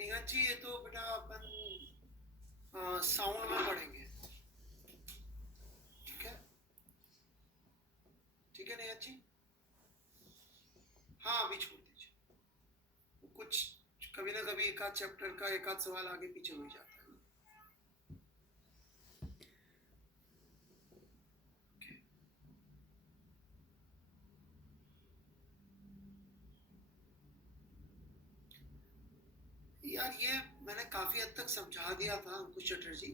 निगत जी ये तो बेटा अपन साउंड में पढ़ेंगे। ठीक है, ठीक है निगत जी। हाँ अभी छोड़ दीजिए, कुछ कभी ना कभी एक आध चैप्टर का एक आध सवाल आगे पीछे हो ही जाता है। Okay. यार ये मैंने काफी हद तक समझा दिया था अंकुश चटर्जी,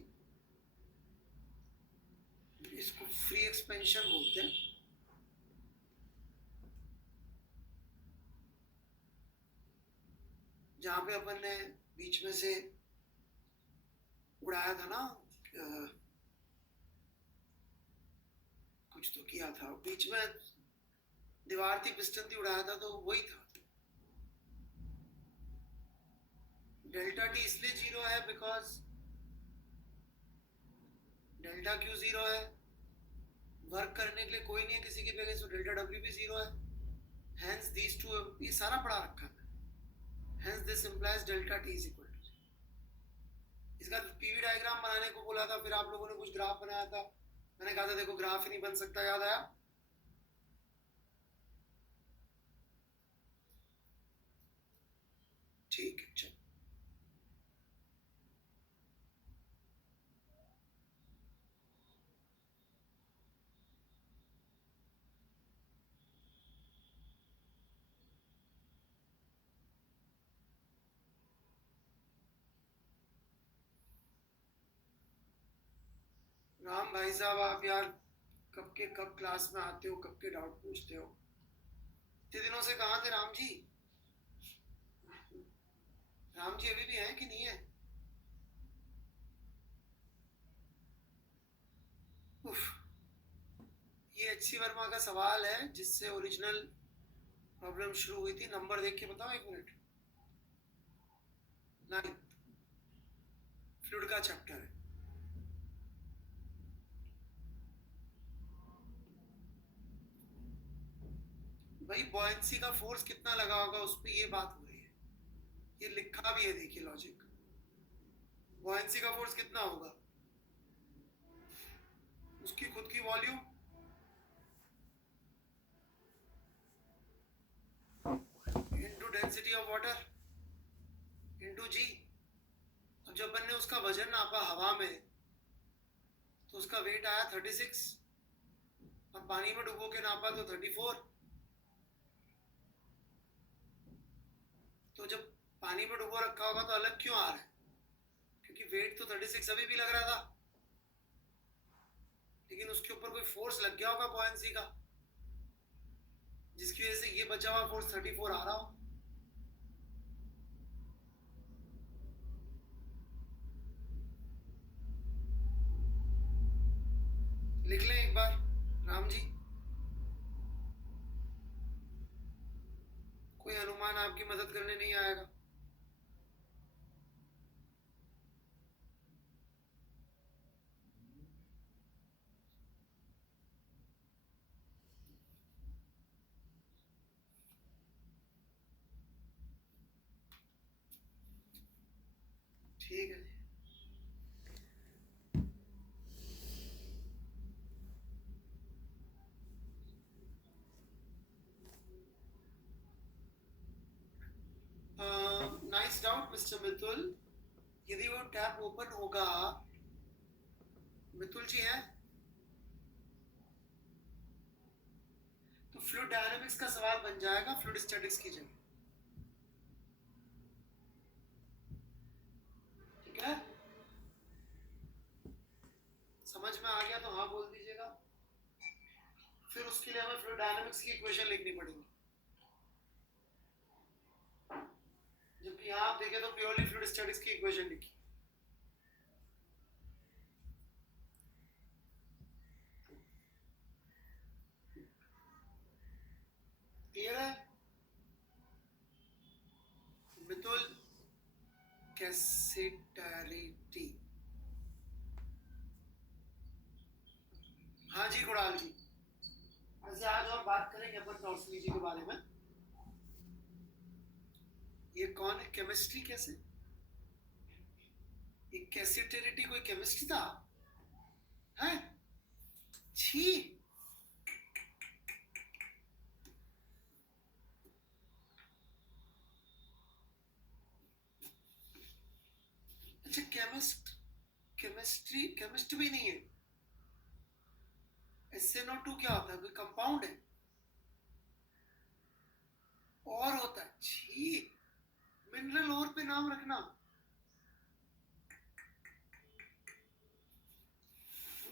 इसको फ्री एक्सपेंशन बोलते हैं। जहाँ पे अपन ने बीच में से उड़ाया था ना, कुछ तो किया था बीच में, दीवार थी पिस्टन थी उड़ाया था, तो वही था। डेल्टा टी इसलिए जीरो है बिकॉज डेल्टा क्यू जीरो है, वर्क करने के लिए कोई नहीं है किसी की वजह से, डेल्टा डब्ल्यू भी जीरो है। हेंस दीज टू, ये सारा पढ़ा रखा है। Hence this implies delta T is equal to. इसका पीवी डायग्राम बनाने को बोला था, फिर आप लोगों ने कुछ ग्राफ बनाया था, मैंने कहा था देखो ग्राफ ही नहीं बन सकता, याद आया? ठीक है चलो। राम भाई साहब, आप यार कब के कब क्लास में आते हो, कब के डाउट पूछते हो? इतने दिनों से कहाँ थे राम जी? राम जी अभी भी हैं कि नहीं है? उफ, ये एच सी वर्मा का सवाल है जिससे ओरिजिनल प्रॉब्लम शुरू हुई थी। नंबर देख के बताओ, एक मिनट। 9th फ्लूइड का चैप्टर है। भाई बॉयंसी का फोर्स कितना लगा होगा उस पर ये बात हो रही है, ये लिखा भी है, देखिए लॉजिक। बॉयंसी का फोर्स कितना होगा? उसकी खुद की volume into density of water into g. अब जब अपन ने उसका वजन नापा हवा में तो उसका वेट आया 36, और पानी में डुबो के नापा तो 34। तो जब पानी में डुबो रखा होगा तो अलग क्यों आ रहा है? क्योंकि वेट तो 36 अभी भी लग रहा था, लेकिन उसके ऊपर कोई फोर्स लग गया होगा बॉयंसी का, जिसकी वजह से ये बचा हुआ फोर्स 34 आ रहा हो। लिख लें एक बार राम जी, कोई अनुमान आपकी मदद करने नहीं आएगा। ठीक है जी। Nice doubt mister Mitul. यदि वो टैप ओपन होगा, मितुल जी हैं, तो फ्लूइड डायनामिक्स का सवाल बन जाएगा फ्लूइड स्टैटिक्स की जगह। ठीक है, समझ में आ गया तो हाँ बोल दीजिएगा। फिर उसके लिए हमें फ्लूइड डायनामिक्स की इक्वेशन लिखनी पड़ेगी, जबकि यहाँ आप देखें तो प्योरली फ्लूइड स्टैटिक्स की इक्वेशन लिखी। क्लियर है मितुल? कैसेटरिटी। हाँ जी गुड़ाल जी, वैसे आज हम बात करेंगे अपन टॉर्सली जी के बारे में। ये कौन है? केमिस्ट्री कैसे? ये कैसिटेरिटी कोई केमिस्ट्री था है? छी। अच्छा केमिस्ट भी नहीं है। SnO2 क्या होता है? कोई कंपाउंड है और होता है? छी। मिनरल और पे नाम रखना।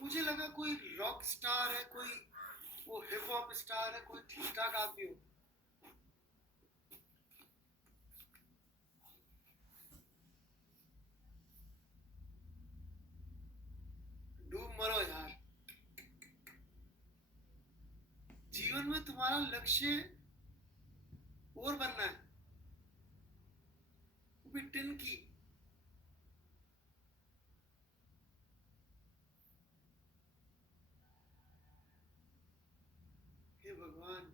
मुझे लगा कोई रॉक स्टार है, कोई वो हिप हॉप स्टार है, कोई ठीक ठाक आदमी हो। डूब मरो यार। जीवन में तुम्हारा लक्ष्य और बनना है, वो भी टिन की। हे भगवान।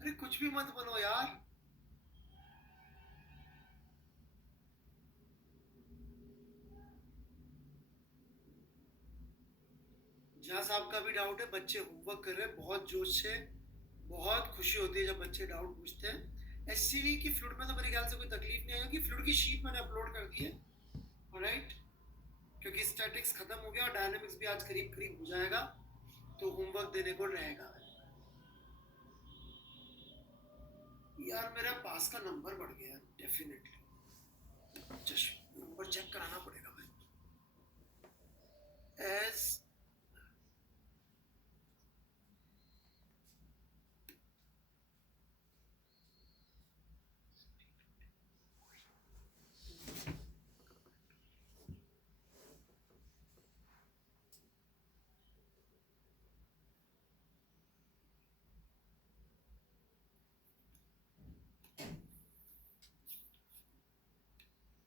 अरे कुछ भी मत बनो यार। जहाँ साहब का भी डाउट है, बच्चे होमवर्क कर रहे हैं बहुत जोश से। बहुत खुशी होती है जब बच्चे डाउट पूछते हैं। SCV की फ्लूइड में तो मेरे ख्याल से कोई तकलीफ नहीं आएगी। फ्लूइड की शीट मैंने अपलोड कर दी है, ऑलराइट। क्योंकि स्टैटिक्स खत्म हो गया और डायनामिक्स भी आज करीब करीब हो जाएगा, तो होमवर्क देने को रहेगा। यार मेरा पास का नंबर बढ़ गया डेफिनेटली। जस्ट नंबर चेक कराना पड़ेगा भाई। एज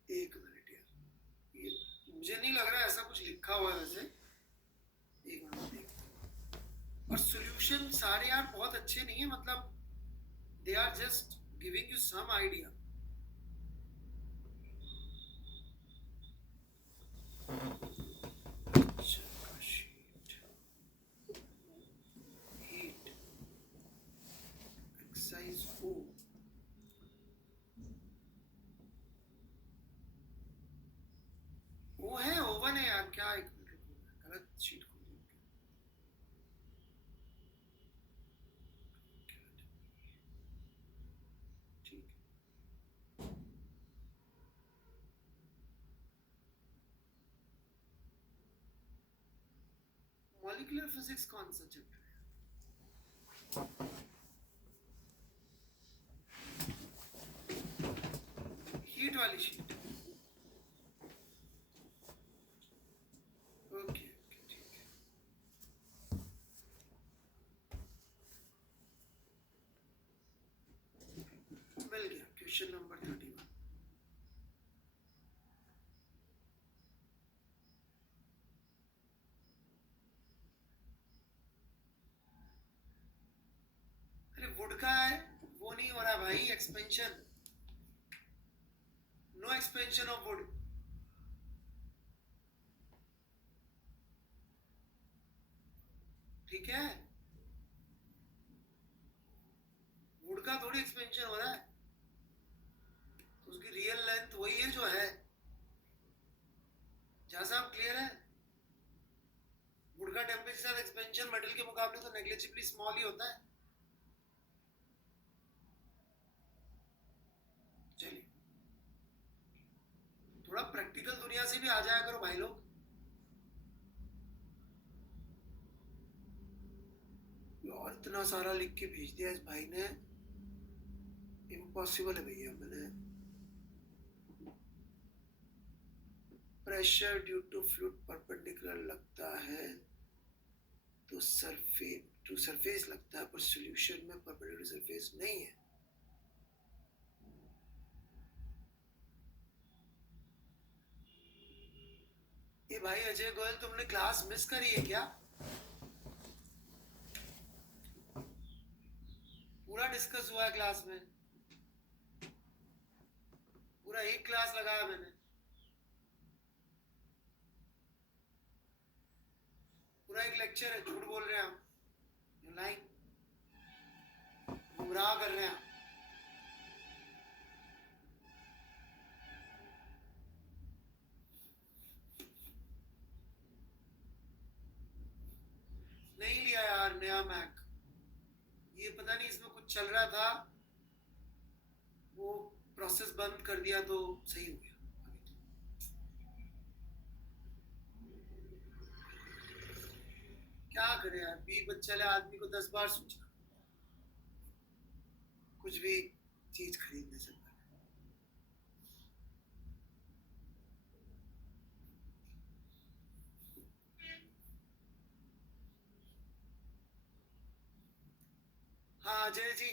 एक मिनट यार, ये मुझे नहीं लग रहा है ऐसा कुछ लिखा हुआ है वैसे। एक मिनट देखते हैं। और सॉल्यूशन सारे यार बहुत अच्छे नहीं है, मतलब they are just giving you some idea. Heat exercise ओ। वो है ओवन है यार, क्या? एक मिनट रुको, गलत शीट खोल दी। ठीक है। मॉलिक्यूलर फिजिक्स कौन सा चैप्टर है? हीट वाली शीट। ओके ओके ठीक है। मिल गया क्वेश्चन नंबर 31। अरे वुड का है, वो नहीं हो रहा भाई expansion. No expansion of wood. ठीक है, वुड का थोड़ी एक्सपेंशन हो रहा है। तो उसकी रियल लेंथ वही है जो है। जहां साहब क्लियर है? वुड का टेम्परेचर एक्सपेंशन मेटल के मुकाबले तो नेग्लिजिबली स्मॉल ही होता है। चलिए, थोड़ा प्रैक्टिकल दुनिया से भी आ जाया करो भाई लोग। और इतना सारा लिख के भेज दिया इस भाई ने, इम्पॉसिबल है भैया। मैंने pressure due to fluid perpendicular लगता है तो सरफेस लगता है, पर सॉल्यूशन में परपेंडिकुलर सरफेस नहीं है। ये भाई अजय गोयल, तुमने क्लास मिस करी है क्या? पूरा डिस्कस हुआ है क्लास में, पूरा एक क्लास लगाया मैंने। लेक्चर है, झूठ बोल रहे हैं हम, लाइन गुमराह कर रहे हैं। नहीं लिया यार नया मैक, ये पता नहीं इसमें कुछ चल रहा था, वो प्रोसेस बंद कर दिया तो सही हो गया। क्या करे यार, 20 बच्चे वाले आदमी को 10 बार सोचना कुछ भी चीज खरीदने से पहले। हाँ अजय जी,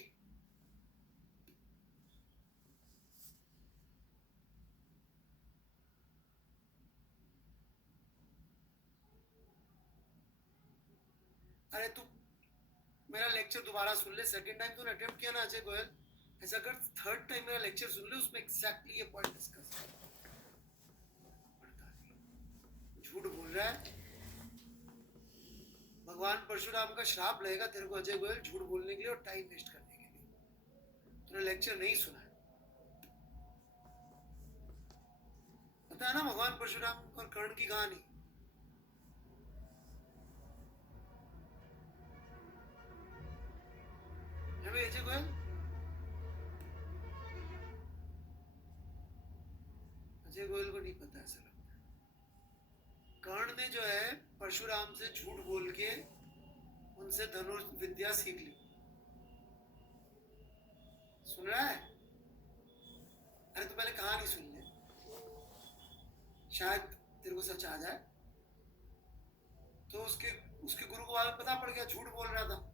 अरे तू मेरा लेक्चर दोबारा सुन ले, सेकंड टाइम तूने अटेम्प्ट किया ना अजय गोयल, ऐसा कर थर्ड टाइम मेरा लेक्चर सुन ले, उसमें एग्जैक्टली ये पॉइंट डिस्कस कर। झूठ बोल रहा है, भगवान परशुराम का श्राप लगेगा तेरे को अजय गोयल, झूठ बोलने के लिए और टाइम वेस्ट करने के लिए। तूने लेक्चर नहीं सुना है, पता है ना भगवान परशुराम और कर्ण की कहानी। है भाई अजय गोयल? अजय गोयल को नहीं पता ऐसा लगता है। कर्ण ने जो है परशुराम से झूठ बोल के उनसे धनुष विद्या सीख ली। सुन रहा है? अरे तू पहले कहानी सुन ले, शायद तेरे को सच आ जाए। तो उसके उसके गुरु को पता पड़ गया झूठ बोल रहा था,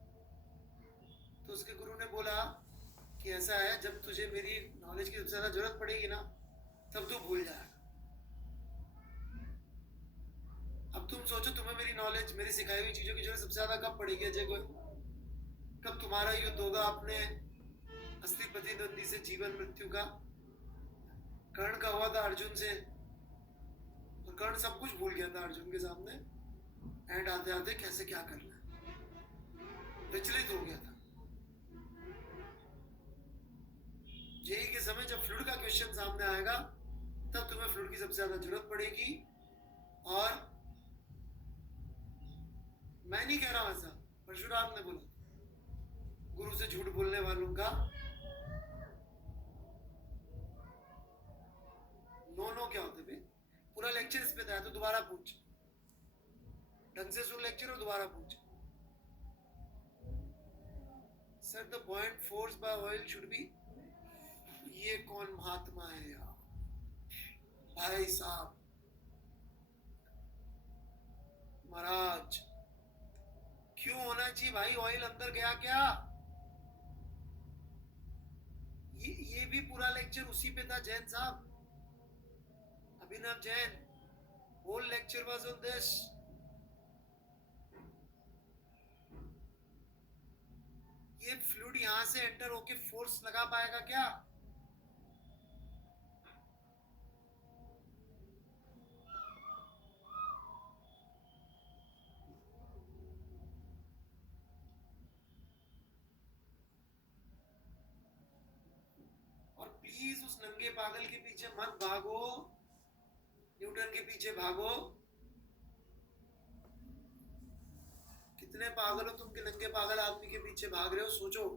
तो उसके गुरु ने बोला कि ऐसा है, जब तुझे मेरी नॉलेज की सबसे ज्यादा जरूरत पड़ेगी ना, तब तू भूल जाएगा। अब तुम सोचो, तुम्हें मेरी नॉलेज, मेरी सिखाई हुई चीजों की जरूरत सबसे ज्यादा कब पड़ेगी अजय को? कब तुम्हारा युद्ध होगा अपने असली प्रतिद्वंदी से, जीवन मृत्यु का। कर्ण का हुआ था अर्जुन से, और कर्ण सब कुछ भूल गया था अर्जुन के सामने, एंड आते आते कैसे क्या करना है विचलित हो गया था। जेई के समय जब फ्लूइड का क्वेश्चन सामने आएगा, तब तुम्हें फ्लूइड की सबसे ज्यादा जरूरत पड़ेगी। और मैं नहीं कह रहा हूं ऐसा, परशुराम ने बोला गुरु से झूठ बोलने वालों का नो नो क्या होते भाई। पूरा लेक्चर इस पे था, तो दोबारा पूछ, ढंग से सुन लेक्चर और दोबारा पूछ। Sir the point force by oil should be, ये कौन महात्मा है यार भाई साहब, महाराज क्यों होना चाहिए भाई? ऑयल अंदर गया क्या? ये भी पूरा लेक्चर उसी पे था जैन साहब, Abhinav Jain, whole lecture was on this. ये फ्लूइड यहां से एंटर होके फोर्स लगा पाएगा क्या? और प्लीज उस नंगे पागल के पीछे मत भागो, न्यूटन के पीछे भागो। कितने पागल हो तुम के नंगे पागल आदमी के पीछे भाग रहे हो, सोचो।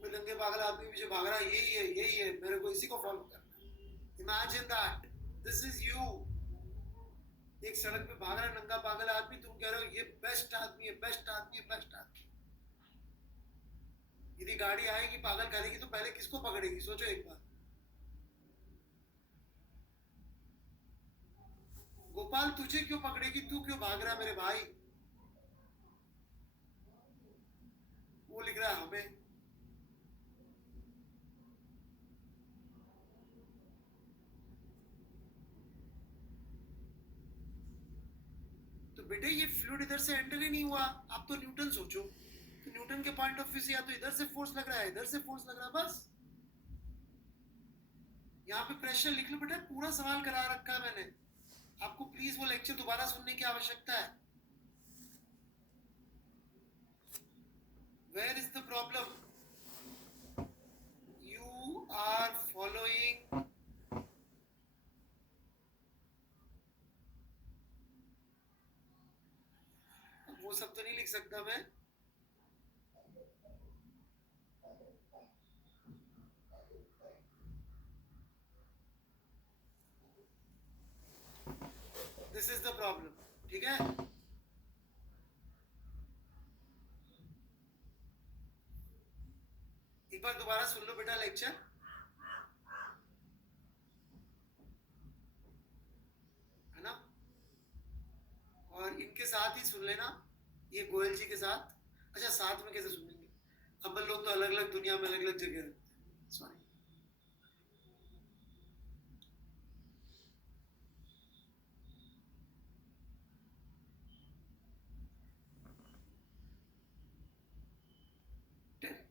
कोई नंगे पागल आदमी के पीछे भाग रहा है, यही है, मेरे को इसी को फॉलो करना है। Imagine that this is you. एक सड़क पे भाग रहा नंगा पागल आदमी, तुम कह रहे हो ये बेस्ट आदमी है, बेस्ट आदमी है, बेस्ट आदमी। यदि गाड़ी आएगी पागल करेगी तो पहले किसको पकड़ेगी? सोचो एक बार। गोपाल तुझे क्यों पकड़ेगी? तू क्यों भाग रहा है मेरे भाई? वो लिख रहा है हमें। तो बेटे ये फ्लूइड इधर से एंटर ही नहीं हुआ। आप तो न्यूटन सोचो, तो न्यूटन के पॉइंट ऑफ व्यू से या तो इधर से फोर्स लग रहा है, इधर से फोर्स लग रहा है, बस। यहाँ पे प्रेशर लिख लो बेटा, पूरा सवाल करा रखा है मैंने आपको, प्लीज वो लेक्चर दोबारा सुनने की आवश्यकता है। Where is the problem? You are following वो सब तो नहीं लिख सकता मैं, दिस इज द प्रॉब्लम, ठीक है। एक बार दोबारा सुन लो बेटा लेक्चर, है ना, और इनके साथ ही सुन लेना, ये गोयल जी के साथ। अच्छा साथ में कैसे सुनेंगे, अपन लोग तो अलग अलग दुनिया में अलग अलग जगह रहते हैं, सॉरी।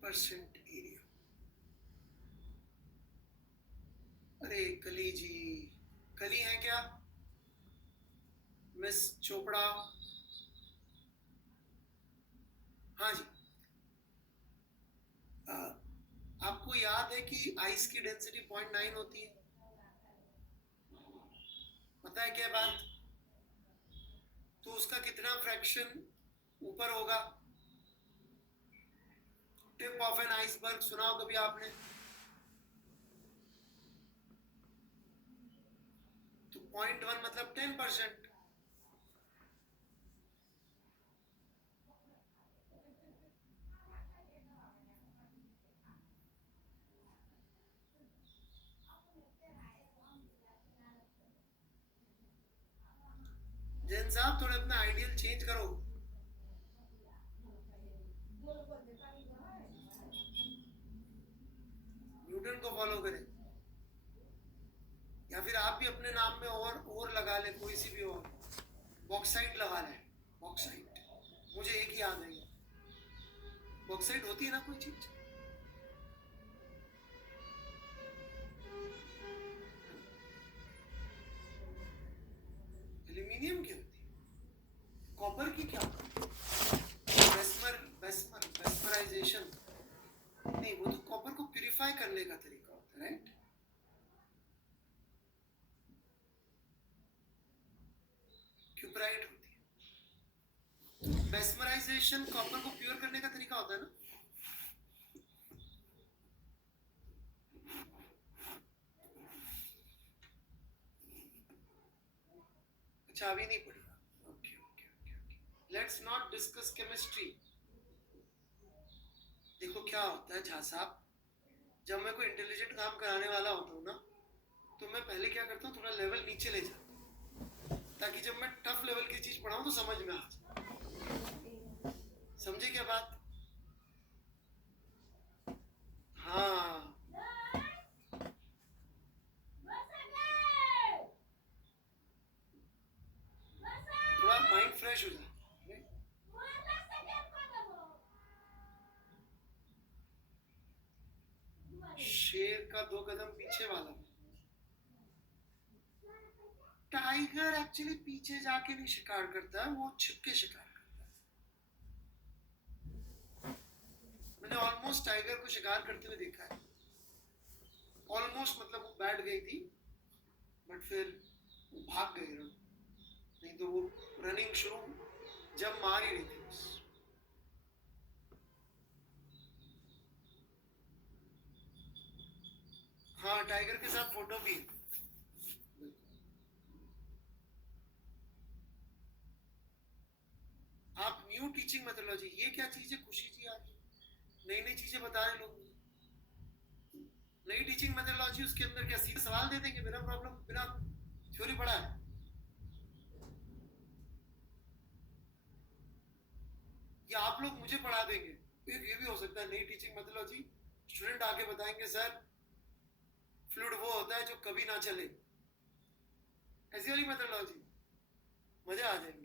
% एरिया, अरे कली जी, कली है क्या मिस चोपड़ा? हाँ जी। आपको याद है कि आइस की डेंसिटी 0.9 होती है, पता है क्या बात? तो उसका कितना फ्रैक्शन ऊपर होगा? टिप ऑफ एन आइसबर्ग सुना हो कभी आपने? तो 0.1 मतलब 10%। जैन साहब थोड़े अपना आइडियल चेंज करो, न्यूटन को फॉलो करें, या फिर आप भी अपने नाम में और लगा ले, कोई सी भी और, बॉक्साइट लगा लें, बॉक्साइट, मुझे एक ही याद है, बॉक्साइट होती है ना कोई चीज, एल्यूमिनियम की होती है, कॉपर की क्या होती है? वेस्मराइजेशन नहीं, वो तो कॉपर को प्यूरिफाई करने का तरीका होता है, राइट? क्यूपराइट होती है, वेस्मराइजेशन कॉपर को प्योर करने का तरीका होता है ना। अच्छा अभी नहीं पढ़ेगा, okay okay okay, let's not discuss chemistry. देखो क्या होता है झा साहब, जब मैं कोई इंटेलिजेंट काम कराने वाला होता हूँ ना, तो मैं पहले क्या करता हूँ, थोड़ा लेवल नीचे ले जाता हूँ, ताकि जब मैं टफ लेवल की चीज पढ़ाऊँ तो समझ में आ जाए। समझे क्या बात? हाँ, थोड़ा माइंड फ्रेश हो जाए। शेर का 2 कदम पीछे वाला, टाइगर एक्चुअली पीछे जाके नहीं शिकार करता है, वो छिपके शिकार करता है। मैंने ऑलमोस्ट टाइगर को शिकार करते हुए देखा है, ऑलमोस्ट मतलब वो बैठ गई थी, बट फिर वो भाग गई, नहीं तो वो रनिंग शुरू जब मार ही रही थी बस। हाँ टाइगर के साथ फोटो भी। आप न्यू टीचिंग मेथोडोलॉजी, ये क्या चीज है खुशी जी? आज नई नई चीजें बता रहे लोग, नई टीचिंग मेथोडोलॉजी, उसके अंदर क्या सीधे सवाल दे देंगे बिना प्रॉब्लम, बिना थ्योरी पढ़ा है? या आप लोग मुझे पढ़ा देंगे? ये भी हो सकता है, नई टीचिंग मेथोडोलॉजी, स्टूडेंट आके बताएंगे सर फ्लूइड वो होता है जो कभी ना चले, ऐसी वाली मेथोडोलॉजी, मजा आ जाएंगे।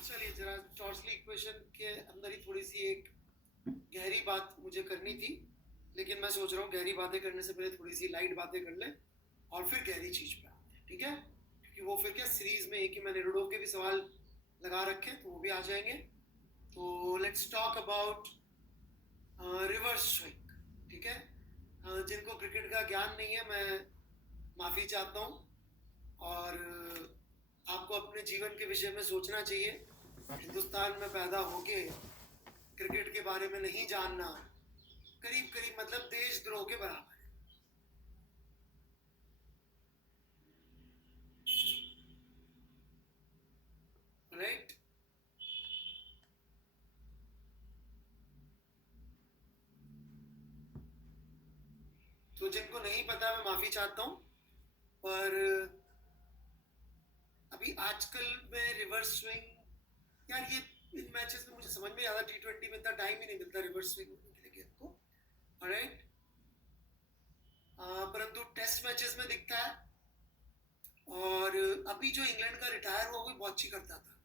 चलिए जरा टॉर्सली इक्वेशन के अंदर ही थोड़ी सी एक गहरी बात मुझे करनी थी, लेकिन मैं सोच रहा हूँ गहरी बातें करने से पहले थोड़ी सी लाइट बातें कर लें और फिर गहरी चीज पे आते हैं, ठीक है? क्योंकि वो फिर क्या सीरीज में एक ही मैंने रुडो के भी सवाल लगा रखे तो वो भी आ जाएंगे। तो let's talk about reverse swing, ठीक है? जिनको क्रिकेट का ज्ञान नहीं है मैं माफ़ी चाहता हूँ, और आपको अपने जीवन के विषय में सोचना चाहिए। हिंदुस्तान में पैदा होके क्रिकेट के बारे में नहीं जानना करीब करीब मतलब देशद्रोह के बराबर है। राइट? तो जिनको नहीं पता मैं माफ़ी चाहता हूँ, पर अभी आजकल में रिवर्स स्विंग, यार ये इन मैचेस में मुझे समझ में आता, T20 में इतना टाइम ही नहीं मिलता रिवर्स स्विंग होने के लिए गेंद को, ऑलराइट? परंतु टेस्ट मैचेस में दिखता है, और अभी जो इंग्लैंड का रिटायर हुआ वो भी बहुत अच्छी करता था।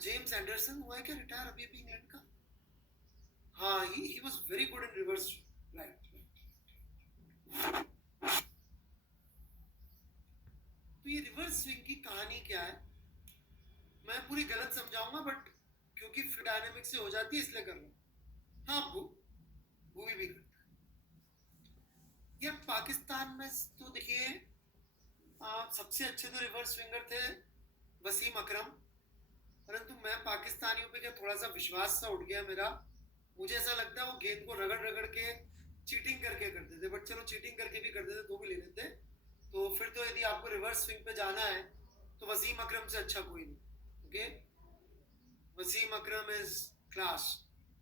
जेम्स एंडरसन हुआ है क्या रिटायर अभी अभी इंग्लैंड का? हाँ, he was very good in reverse, right? तो ये रिवर्स स्विंग की कहानी क्या है, मैं पूरी गलत समझाऊंगा, बट क्योंकि फ्री डायनेमिक्स से हो जाती है इसलिए कर रहा हूँ। हाँ, भूवी भी करता है यार। पाकिस्तान में तो देखिए सबसे अच्छे तो रिवर्स स्विंगर थे वसीम अकरम, परंतु मैं पाकिस्तानियों पे क्या थोड़ा सा विश्वास सा उठ गया मेरा। मुझे ऐसा लगता है वो गेंद को रगड़ रगड़ के चीटिंग करके करते थे, बट चलो चीटिंग करके भी करते थे तो भी ले लेते। तो फिर तो यदि आपको रिवर्स स्विंग पे जाना है तो वसीम अकरम से अच्छा कोई नहीं। Okay, Wasim Akram is class.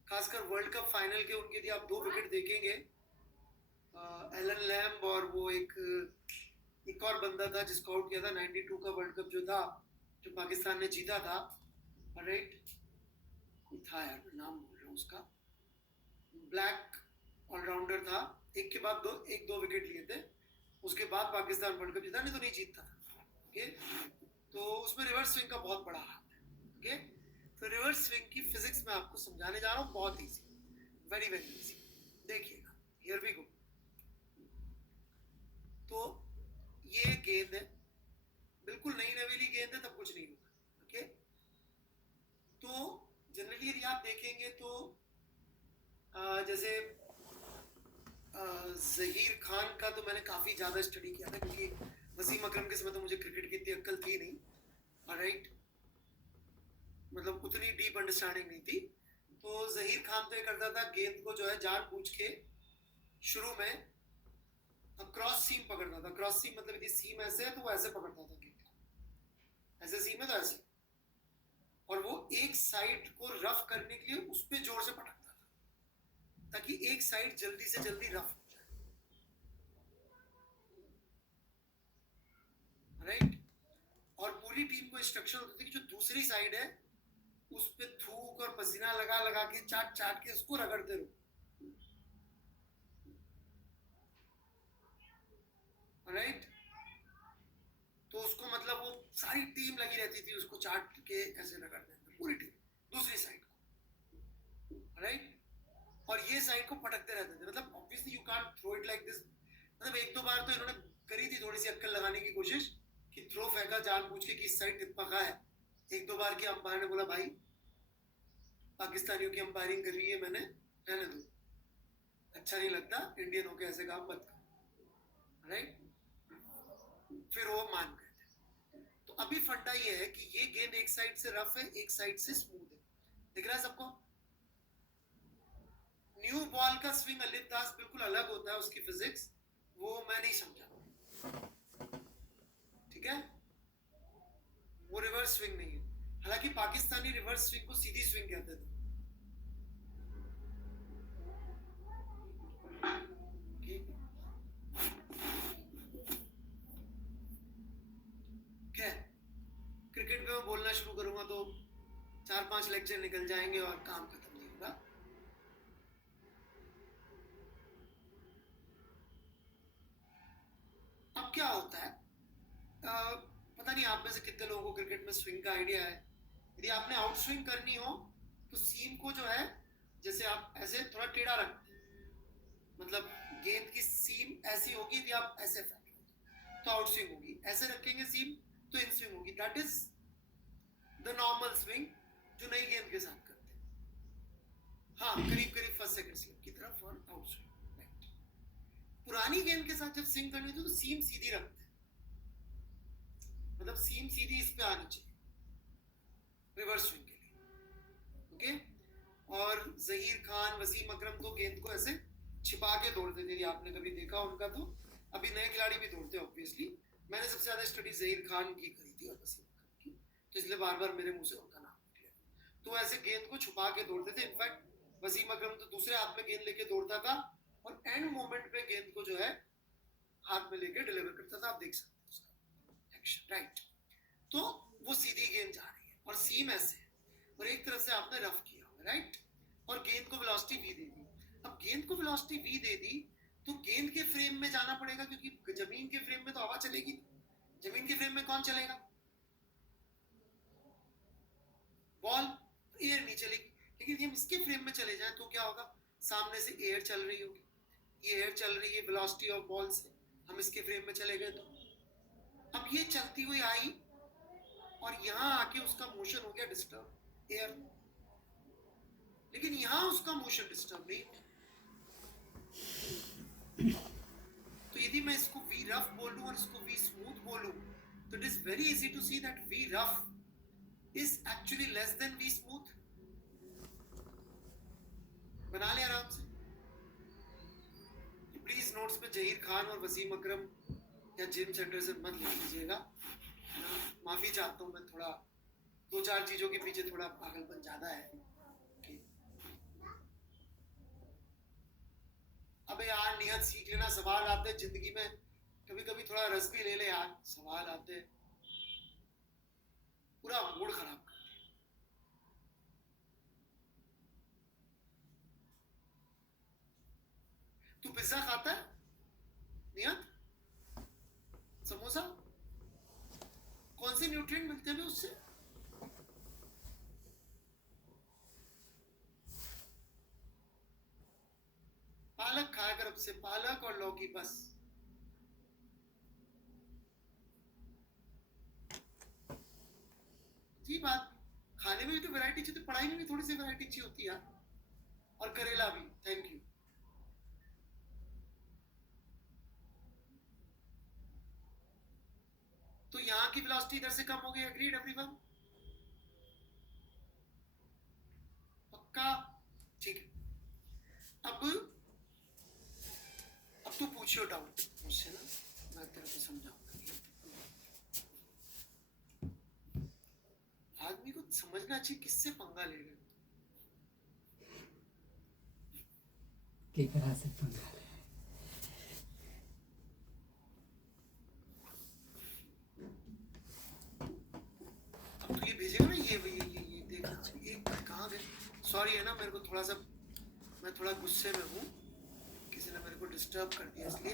खासकर वर्ल्ड कप फाइनल के उनके यदि आप 2 विकेट देखेंगे, एलन लैम्ब और वो एक और बंदा था जिसको आउट किया था 92 का वर्ल्ड कप जो था, जो पाकिस्तान ने जीता था, राइट? था यार, मैं नाम भूल रहा हूँ उसका, ब्लैक ऑलराउंडर था, एक के बाद एक दो विकेट लिए थे, उसके बाद पाकिस्तान वर्ल्ड कप जीता, नहीं तो नहीं जीतता था। ओके, तो उसमें रिवर्स स्विंग का बहुत बड़ा हाथ है। ओके, तो रिवर्स स्विंग की फिजिक्स में आपको समझाने जा रहा हूँ, बहुत ईजी, वेरी वेरी ईजी। देखिएगा, हियर वी गो। तो ये गेंद है, बिल्कुल नई नवेली गेंद है, तब कुछ नहीं होगा। ओके, तो जनरली यदि आप देखेंगे तो जैसे जहीर खान का तो मैंने काफ़ी ज़्यादा स्टडी किया था, क्योंकि वसीम अकरम के समय तो मुझे क्रिकेट की इतनी अक्ल थी नहीं, राइट? मतलब उतनी डीप अंडरस्टैंडिंग नहीं थी। तो जहीर खान तो ये करता था, गेंद को जो है जानबूझ के शुरू में क्रॉस सीम पकड़ता था। क्रॉस सीम मतलब यदि सीम ऐसे है तो वो ऐसे पकड़ता था गेंद को, ऐसे सीम है तो ऐसे, और वो एक साइड को रफ करने के लिए उस पर जोर से पटकता था, ताकि एक साइड जल्दी से जल्दी रफ हो जाए, राइट? और पूरी टीम को इंस्ट्रक्शन होती थी कि जो दूसरी साइड है उस पे थूक और पसीना लगा लगा के चाट चाट के उसको रगड़ते रहो, राइट? तो उसको मतलब वो सारी टीम लगी रहती थी उसको चाट के ऐसे रगड़ने में, पूरी टीम दूसरी साइड को, राइट? और ये साइड को पटकते रहते थे। मतलब obviously you can't throw it like this. मतलब एक दो बार तो इन्होंने करी थी थोड़ी सी अक्कल लगाने की कोशिश कि थ्रो फेंका जानबूझ के कि इस साइड टिप्पा है। एक दो बार की अंपायर ने बोला भाई पाकिस्तानियों की अंपायरिंग कर रही है, मैंने रहने दो, अच्छा नहीं लगता, इंडियन होके ऐसे काम मत करो, राइट? फिर वो मान गए थे। तो अभी फंडा ये है कि ये गेंद एक साइड से रफ है, एक साइड से स्मूथ है, दिख रहा है सबको? न्यू बॉल का स्विंग अलिफ दास बिल्कुल अलग होता है, उसकी फिजिक्स वो मैं नहीं समझा, ठीक है? वो रिवर्स स्विंग नहीं है। हालांकि पाकिस्तानी रिवर्स स्विंग को सीधी स्विंग कहते थे। क्रिकेट पे मैं बोलना शुरू करूंगा तो 4-5 लेक्चर निकल जाएंगे और काम खत्म नहीं होगा। अब क्या होता है, पता नहीं आप में से कितने लोगों को क्रिकेट में स्विंग का आइडिया है। यदि आपने आउट स्विंग करनी हो तो सीम को जो है जैसे आप ऐसे थोड़ा टेढ़ा रखते हैं, मतलब गेंद की सीम ऐसी होगी यदि आप ऐसे फेंक तो आउट स्विंग होगी, ऐसे रखेंगे सीम तो इन स्विंग होगी। That is the normal swing जो नई गेंद के साथ करते हैं। हाँ, करीब करीब फर्स्ट सेकंड स्लिप की तरफ और आउट स्विंग। राइट। पुरानी गेंद के साथ जब स्विंग करनी होती है तो सीम सीधी रखते हैं, मतलब सीम सीधी इस पे आनी चाहिए रिवर्स स्विंग के लिए। ओके। और जहीर खान, वसीम अकरम तो गेंद को ऐसे छिपा के दौड़ते थे, यदि आपने कभी देखा उनका, तो अभी नए खिलाड़ी भी दौड़ते हैं ऑब्वियसली। मैंने सबसे ज्यादा स्टडी जहीर खान की करी थी और वसीम अकरम की, तो इसलिए बार बार मेरे मुंह से उनका नाम निकला। तो ऐसे गेंद को छुपा के दौड़ते थे। इनफैक्ट वसीम अकरम तो दूसरे हाथ में गेंद लेके दौड़ता था और एंड मोमेंट पे गेंद को जो है हाथ में लेके डिलीवर करता था। आप देख सकते हैं उसका एक्शन। राइट। तो वो सीधी गेंद जा रही है और सीम ऐसे है और एक तरफ से आपने रफ किया हुआ। राइट। और गेंद को वेलोसिटी वी दे दी। अब गेंद को वेलोसिटी वी दे दी तो गेंद के फ्रेम में जाना पड़ेगा, क्योंकि जमीन के फ्रेम में तो हवा चलेगी, जमीन के फ्रेम में कौन चलेगा? बॉल। एयर नहीं चलेगी। लेकिन यदि हम इसके फ्रेम में चले जाएं तो क्या होगा? सामने से एयर चल रही होगी, ये एयर चल रही है वेलोसिटी ऑफ बॉल से, हम इसके फ्रेम में चले गए तो अब ये चलती हुई आई और यहां आके उसका मोशन हो गया डिस्टर्ब, एयर। लेकिन यहां उसका मोशन डिस्टर्ब नहीं हुआ। तो यदि मैं इसको वी रफ बोलूं और इसको वी स्मूथ बोलूं तो it is very easy to see that V rough is actually less than V smooth. बना ले आराम से। प्लीज नोट्स में जहीर खान और वसीम अकरम या जिम सेंटरसन मत लिख लीजिएगा, माफी चाहता हूं, मैं थोड़ा दो चार चीजों के पीछे थोड़ा पागलपन ज्यादा है। अबे यार नियत सीख लेना, सवाल आते हैं जिंदगी में, कभी कभी थोड़ा रस भी ले ले यार, सवाल आते हैं पूरा मूड खराब कर दिया। तू पिज्जा खाता है नियत? समोसा? कौन से न्यूट्रिएंट मिलते हैं उससे? पालक खाया कर अब से, पालक और लौकी बस। जी बात, खाने में भी तो वैरायटी चाहिए, तो पढ़ाई में भी थोड़ी सी वैरायटी चाहिए होती है। और करेला भी, थैंक यू। तो यहां की वेलोसिटी इधर से कम हो गई। Agreed everyone? पक्का? ठीक है। अब तू पूछियो डाउट मुझसे ना, मैं तेरे को समझाऊंगा। आदमी को समझना चाहिए किससे पंगा ले रहे हो। केकरा से पंगा ले? अब तू ये भेजेगा ना, ये देख एक कहाँ गए? सॉरी है ना, मेरे को थोड़ा सा, मैं थोड़ा गुस्से में हूँ, किसी ने मेरे को डिस्टर्ब कर दिया इसलिए।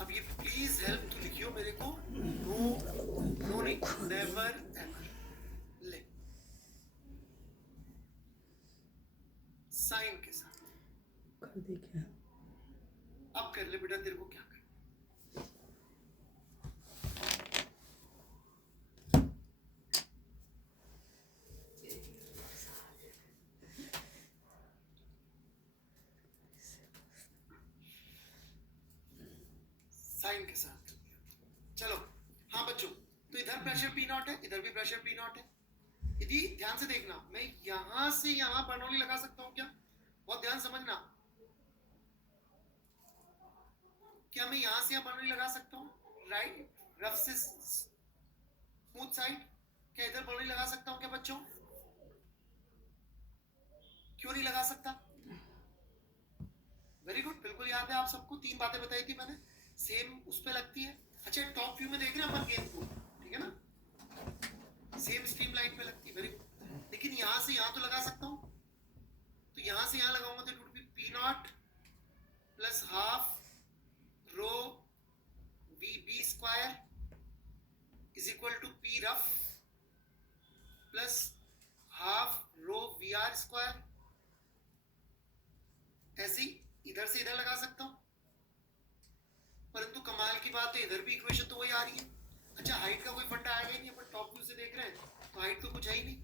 अब ये प्लीज हेल्प तू लिखियो मेरे को। नो नहीं, नेवर एवर। ले साइन के साथ कर दे क्या? अब कर ले बेटा, तेरे को क्या करना? साइन के साथ। चलो हाँ बच्चों, तो इधर प्रेशर पी नॉट है, इधर भी प्रेशर पी नॉट है। यदि ध्यान से देखना, मैं यहां से यहां बर्नौली लगा सकता हूं क्या? बहुत ध्यान समझना। क्या मैं यहां से यहां बर्नौली लगा सकता हूं? राइट, रफ से स्मूथ साइड। क्या इधर बर्नौली लगा सकता हूं क्या बच्चों? क्यों नहीं लगा सकता? वेरी गुड, बिल्कुल याद है आप सबको। तीन बातें बताई थी मैंने, सेम उस पे लगती है। अच्छा, टॉप व्यू में देख रहे हैं अपन गेंद को, ठीक है ना? सेम स्ट्रीम लाइन पे लगती है। Very good. लेकिन यहां से यहां तो लगा सकता हूं, तो यहां से यहां लगाऊंगा तो it would be P naught plus half rho V B square is equal to P rough plus half rho V R square. ऐसे ही इधर से इधर लगा सकता हूं, परंतु कमाल की बात है इधर भी इक्वेशन तो वही आ रही है। अच्छा हाइट का कोई फंडा आएगा ही नहीं, अपन टॉप व्यू से देख रहे हैं तो हाइट तो कुछ है ही नहीं।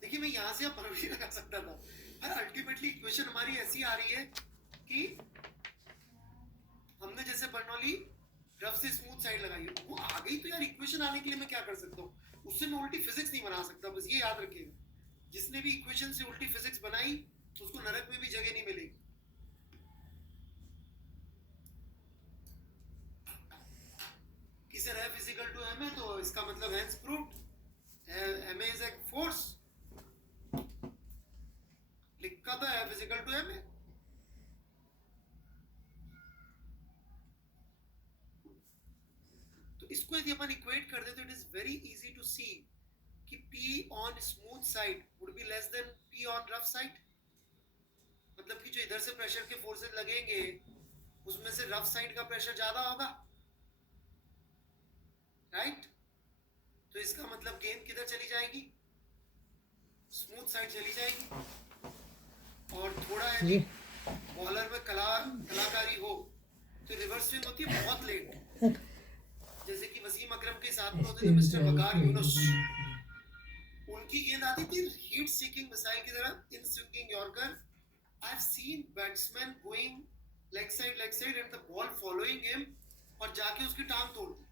देखिए मैं यहां से अब भी लगा सकता था, पर अल्टीमेटली इक्वेशन हमारी ऐसी आ रही है कि हमने जैसे बर्नौली रफ से स्मूथ साइड लगाई है, वो आ गई तो यार इक्वेशन आने के लिए मैं क्या कर सकता हूँ, उससे मैं उल्टी फिजिक्स नहीं बना सकता। बस ये याद रखिएगा, जिसने भी इक्वेशन से उल्टी फिजिक्स बनाई उसको नरक में भी जगह नहीं मिलेगी। कि sir F is equal to m है तो इसका मतलब hence proved m is a force, लिखा था F is equal to m है। तो इसको यदि अपन इक्वेट कर दे तो it is very easy to see कि P on smooth side would be less than P on rough side. मतलब कि जो इधर से प्रेशर के फोर्सेस लगेंगे उसमें से रफ साइड का प्रेशर ज्यादा होगा, राइट? तो इसका मतलब गेंद किधर चली जाएगी, स्मूथ साइड चली जाएगी। और थोड़ा यदि बॉलर में कलाकारी हो तो रिवर्स स्विंग होती है बहुत लेट, जैसे कि वसीम अकरम के साथ में होते थे मिस्टर वकार यूनुस, उनकी गेंद आती थी हीट सीकिंग मिसाइल की तरह इन swinging yorker. I have seen batsman going leg side and the ball following him और जाके उसकी टांग तोड़ दी।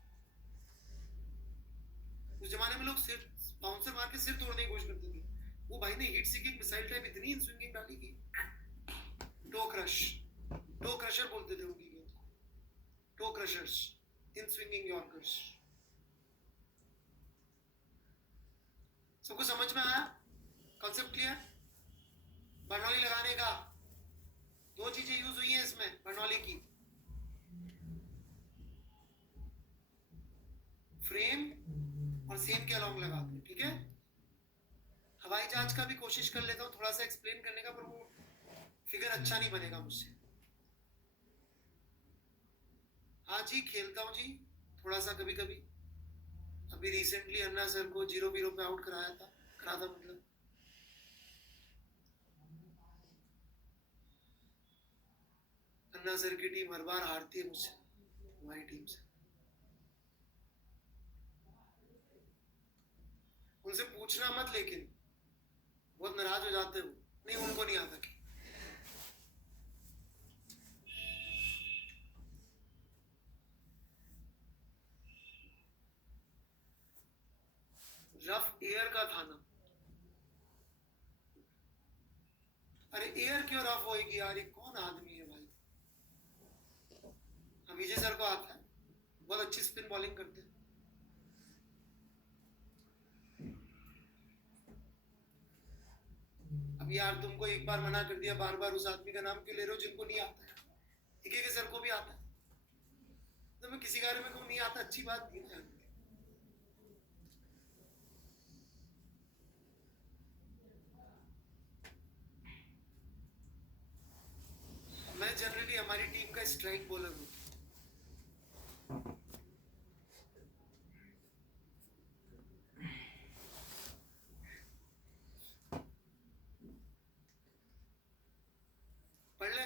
उस जमाने में लोग सिर बाउंसर मार के सिर तोड़ने की कोशिश करते थे, वो भाई ने हीट सीकिंग मिसाइल टाइप इतनी इन स्विंगिंग डाली की टो क्रशर बोलते थे उनकी गेंद को, toe crushers in swinging yorkers. सबको समझ में आया कॉन्सेप्ट क्लियर? बर्नौली लगाने का दो चीजें यूज हुई हैं इसमें बर्नौली की, फ्रेम और सेम के अलोंग लगा दो, ठीक है? हवाई जहाज का भी कोशिश कर लेता हूँ थोड़ा सा एक्सप्लेन करने का, पर वो फिगर अच्छा नहीं बनेगा मुझसे। हाँ जी खेलता हूँ जी थोड़ा सा कभी कभी। अभी रिसेंटली अन्ना सर को 0-0 पे आउट करा था मतलब। अन्ना सर की टीम हर बार हारती है मुझसे, हमारी टीम से। उनसे पूछना मत, लेकिन बहुत नाराज हो जाते हो। नहीं उनको नहीं आता कि रफ एयर का था ना। अरे एयर क्यों रफ होएगी यार, ये कौन आदमी है भाई? हम विजय सर को आता है, बहुत अच्छी स्पिन बॉलिंग करते हैं। अब यार तुमको एक बार मना कर दिया, बार बार उस आदमी का नाम क्यों ले रहे हो जिनको नहीं आता है? एक एक सर को भी आता है, तो मैं किसी कार्य में कहूँ नहीं आता अच्छी बात नहीं है। मैं जनरली हमारी टीम का स्ट्राइक बॉलर हूँ। पढ़ ले।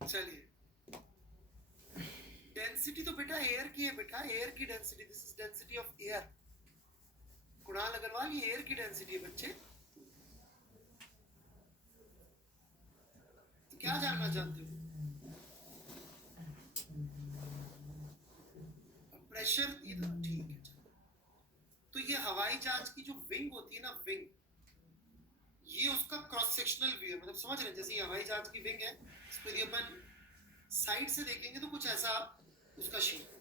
चलिए डेंसिटी तो बेटा एयर की है, बेटा एयर की density, this is density of air. Kunal Agarwal ये एयर की डेंसिटी है बच्चे। तो क्या जानना चाहते हो? प्रेशर ये तो ठीक है। तो ये हवाई जहाज की जो विंग होती है ना, विंग, ये उसका क्रॉस सेक्शनल व्यू है। मतलब समझ रहे हैं, जैसे ये हवाई जहाज की विंग है, इसको यदि अपन साइड से देखेंगे तो कुछ ऐसा उसका शेप।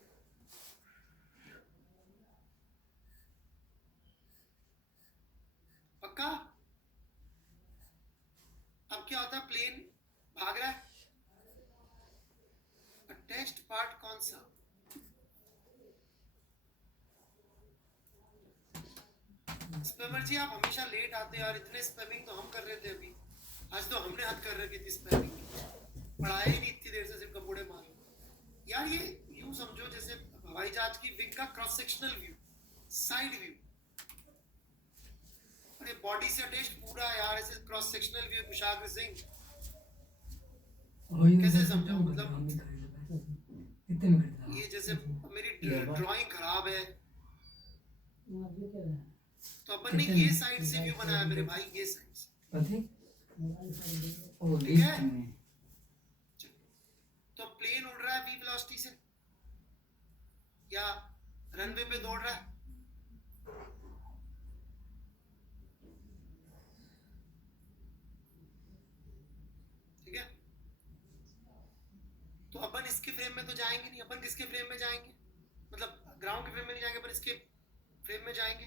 पक्का? अब क्या होता है, प्लेन भाग रहा है, अटैच्ड पार्ट कौन सा? स्पैमर जी आप हमेशा लेट आते हैं यार, इतने स्पैमिंग तो हम कर रहे थे अभी। आज तो हमने हद कर रखी थी स्पेलिंग की, पढ़ाया ही नहीं इतनी देर से, सिर्फ कपूड़े मारे यार। ये यूं समझो जैसे हवाई जहाज की विंग का cross sectional view, side view, अरे बॉडी से अटैच्ड पूरा यार, ऐसे क्रॉस सेक्शनल व्यू कुशाग्र सिंह। कैसे समझाऊं, मतलब ये जैसे मेरी ड्राइंग खराब है तो अपन ने ये साइड से व्यू बनाया मेरे भाई, ये साइड से, ठीक है। तो प्लेन उड़ रहा है v वेलोसिटी से या रनवे पे दौड़ रहा है, ठीक है। तो अपन इसके फ्रेम में तो जाएंगे नहीं, अपन किसके फ्रेम में जाएंगे, मतलब ग्राउंड के फ्रेम में नहीं जाएंगे, अपन इसके फ्रेम में जाएंगे।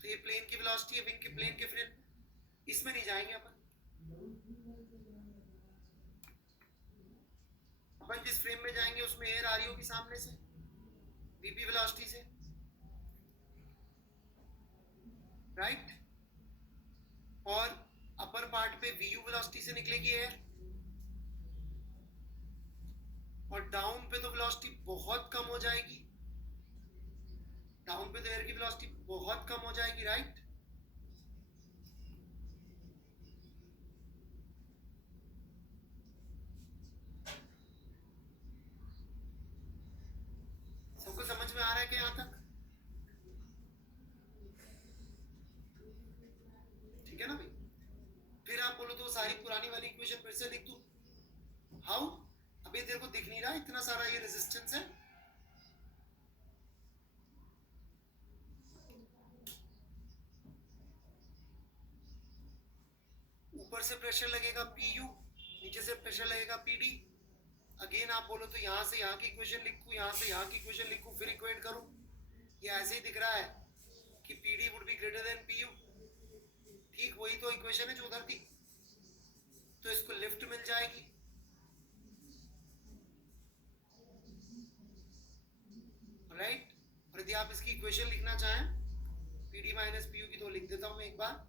तो ये प्लेन की वेलोसिटी है विंग के प्लेन के फ्रेम, इसमें नहीं जाएंगे अपन। अपन जिस फ्रेम में जाएंगे उसमें एयर आ रही होगी सामने से वीपी वेलोसिटी से, राइट। और अपर पार्ट पे वीयू वेलोसिटी से निकलेगी एयर, और डाउन पे तो वेलोसिटी बहुत कम हो जाएगी, डाउन पे तो एयर की वेलोसिटी बहुत कम हो जाएगी, राइट। सबको समझ में आ रहा है क्या यहां तक, ठीक है ना भाई। फिर आप बोलो तो सारी पुरानी वाली इक्वेशन फिर से लिख दूं, हाउ। अभी तेरे को दिख नहीं रहा इतना सारा ये रेजिस्टेंस है, ऊपर से प्रेशर लगेगा पीयू, नीचे से प्रेशर लगेगा पीडी। अगेन आप बोलो तो यहाँ से यहाँ की इक्वेशन लिखूं, यहाँ से यहाँ की इक्वेशन लिखूं, फिर इक्वेट करूं, ये ऐसे ही दिख रहा है कि PD would be greater than PU, ठीक वही तो इक्वेशन है जो उधर थी। तो इसको लिफ्ट मिल जाएगी, राइट। और यदि आप इसकी इक्वेशन लिखना चाहें पीडी माइनस पीयू की, तो लिख देता हूं मैं एक बार।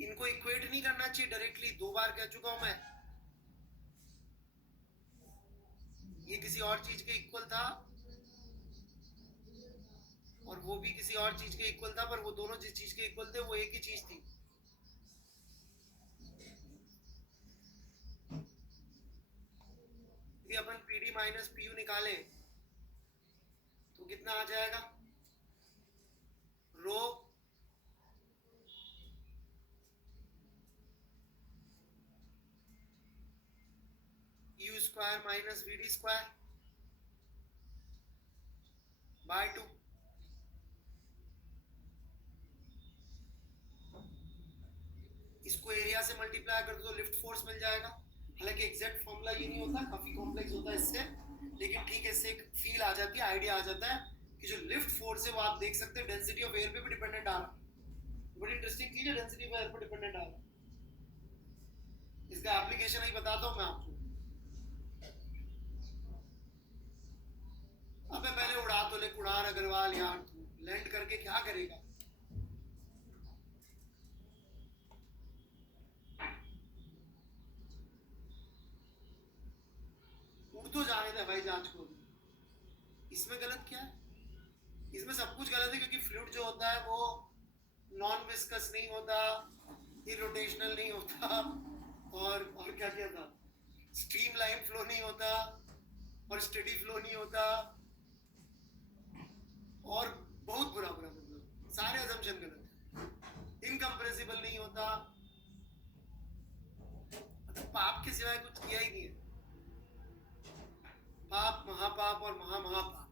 इनको इक्वेट नहीं करना चाहिए डायरेक्टली, 2 बार कह चुका हूं मैं। ये किसी और चीज के इक्वल था और वो भी किसी और चीज के इक्वल था, पर वो दोनों जिस चीज के इक्वल थे वो एक ही चीज थी। यदि अपन पीडी माइनस पीयू निकाले तो कितना आ जाएगा, rho u square minus VD square by 2। इसको एरिया से मल्टीप्लाई कर दो तो लिफ्ट फोर्स मिल जाएगा। हालांकि एग्जैक्ट फॉर्मूला ये नहीं होता, काफी कॉम्प्लेक्स होता है इससे, लेकिन ठीक है, इससे एक फील आ जाती है, आइडिया आ जाता है कि जो लिफ्ट फोर्स है वो आप देख सकते हैं डेंसिटी ऑफ एयर पे भी डिपेंडेंट आ रहा है। बड़ी इंटरेस्टिंग चीज है, डेंसिटी ऑफ एयर पे डिपेंडेंट आ रहा है। इसका एप्लीकेशन ही बताता हूं मैं आपको। अबे पहले उड़ा तो ले कुणाल अग्रवाल यार, तू लैंड करके क्या करेगा। उड़ तो जाने दे भाई जहाज को, इसमें गलत क्या है, इसमें सब कुछ गलत है, क्योंकि फ्लूइड जो होता है वो नॉन विस्कस नहीं होता, इरोटेशनल नहीं होता, और क्या क्या था, स्ट्रीम लाइन फ्लो नहीं होता, और स्टेडी फ्लो नहीं होता, और बहुत बुरा बुरा मतलब सारे असम्पशन गलत है। इनकम्प्रेसिबल नहीं होता, मतलब पाप के सिवाय कुछ किया ही नहीं है, पाप महापाप और महामहापाप।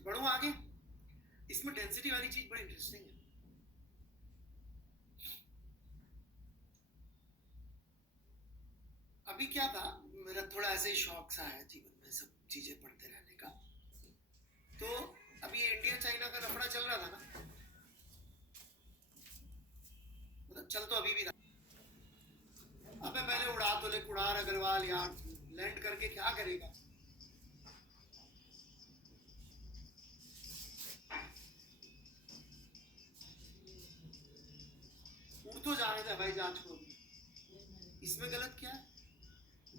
बढ़ू आगे, इसमें डेंसिटी वाली चीज बड़ी इंटरेस्टिंग है। अभी क्या था, मेरा थोड़ा ऐसे ही शौक सा है जीवन में सब चीजें पढ़ते रहने का। तो अभी इंडिया चाइना का लफड़ा चल रहा था ना, मतलब चल तो अभी भी था। अबे पहले उड़ा तो ले कुणाल अग्रवाल यार, लैंड करके क्या करेगा? उड़ तो जाने दे भाई जहाज को। इसमें गलत क्या है?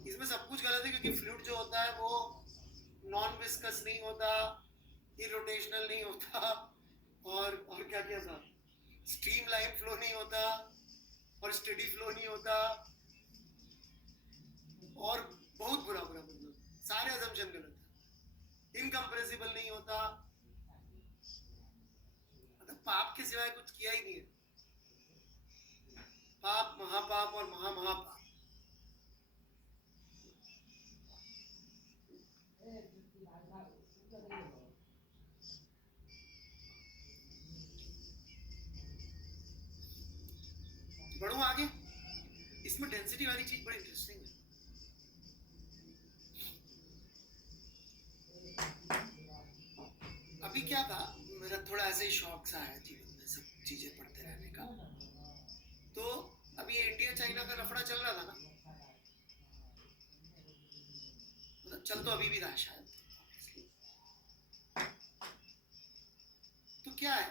इसमें सब कुछ गलत है, क्योंकि फ्लूइड जो होता है वो नॉन विस्कस नहीं होता, इरोटेशनल नहीं होता, और क्या क्या था, स्ट्रीम लाइन फ्लो नहीं होता, और स्टेडी फ्लो नहीं होता, और बहुत बुरा बुरा मतलब सारे अजम्पशन गलत है। इनकम्प्रेसिबल नहीं होता, मतलब पाप के सिवाय कुछ किया ही नहीं है। पाप महापाप और महामहापाप। बढ़ू आगे। इसमें डेंसिटी वाली चीज बड़ी इंटरेस्टिंग है। अभी क्या था, मेरा थोड़ा ऐसे ही शौक सा है जीवन में सब चीजें पढ़ते रहने का। तो अभी इंडिया चाइना का लफड़ा चल रहा था ना, मतलब चल तो अभी भी रहा शायद। तो क्या है,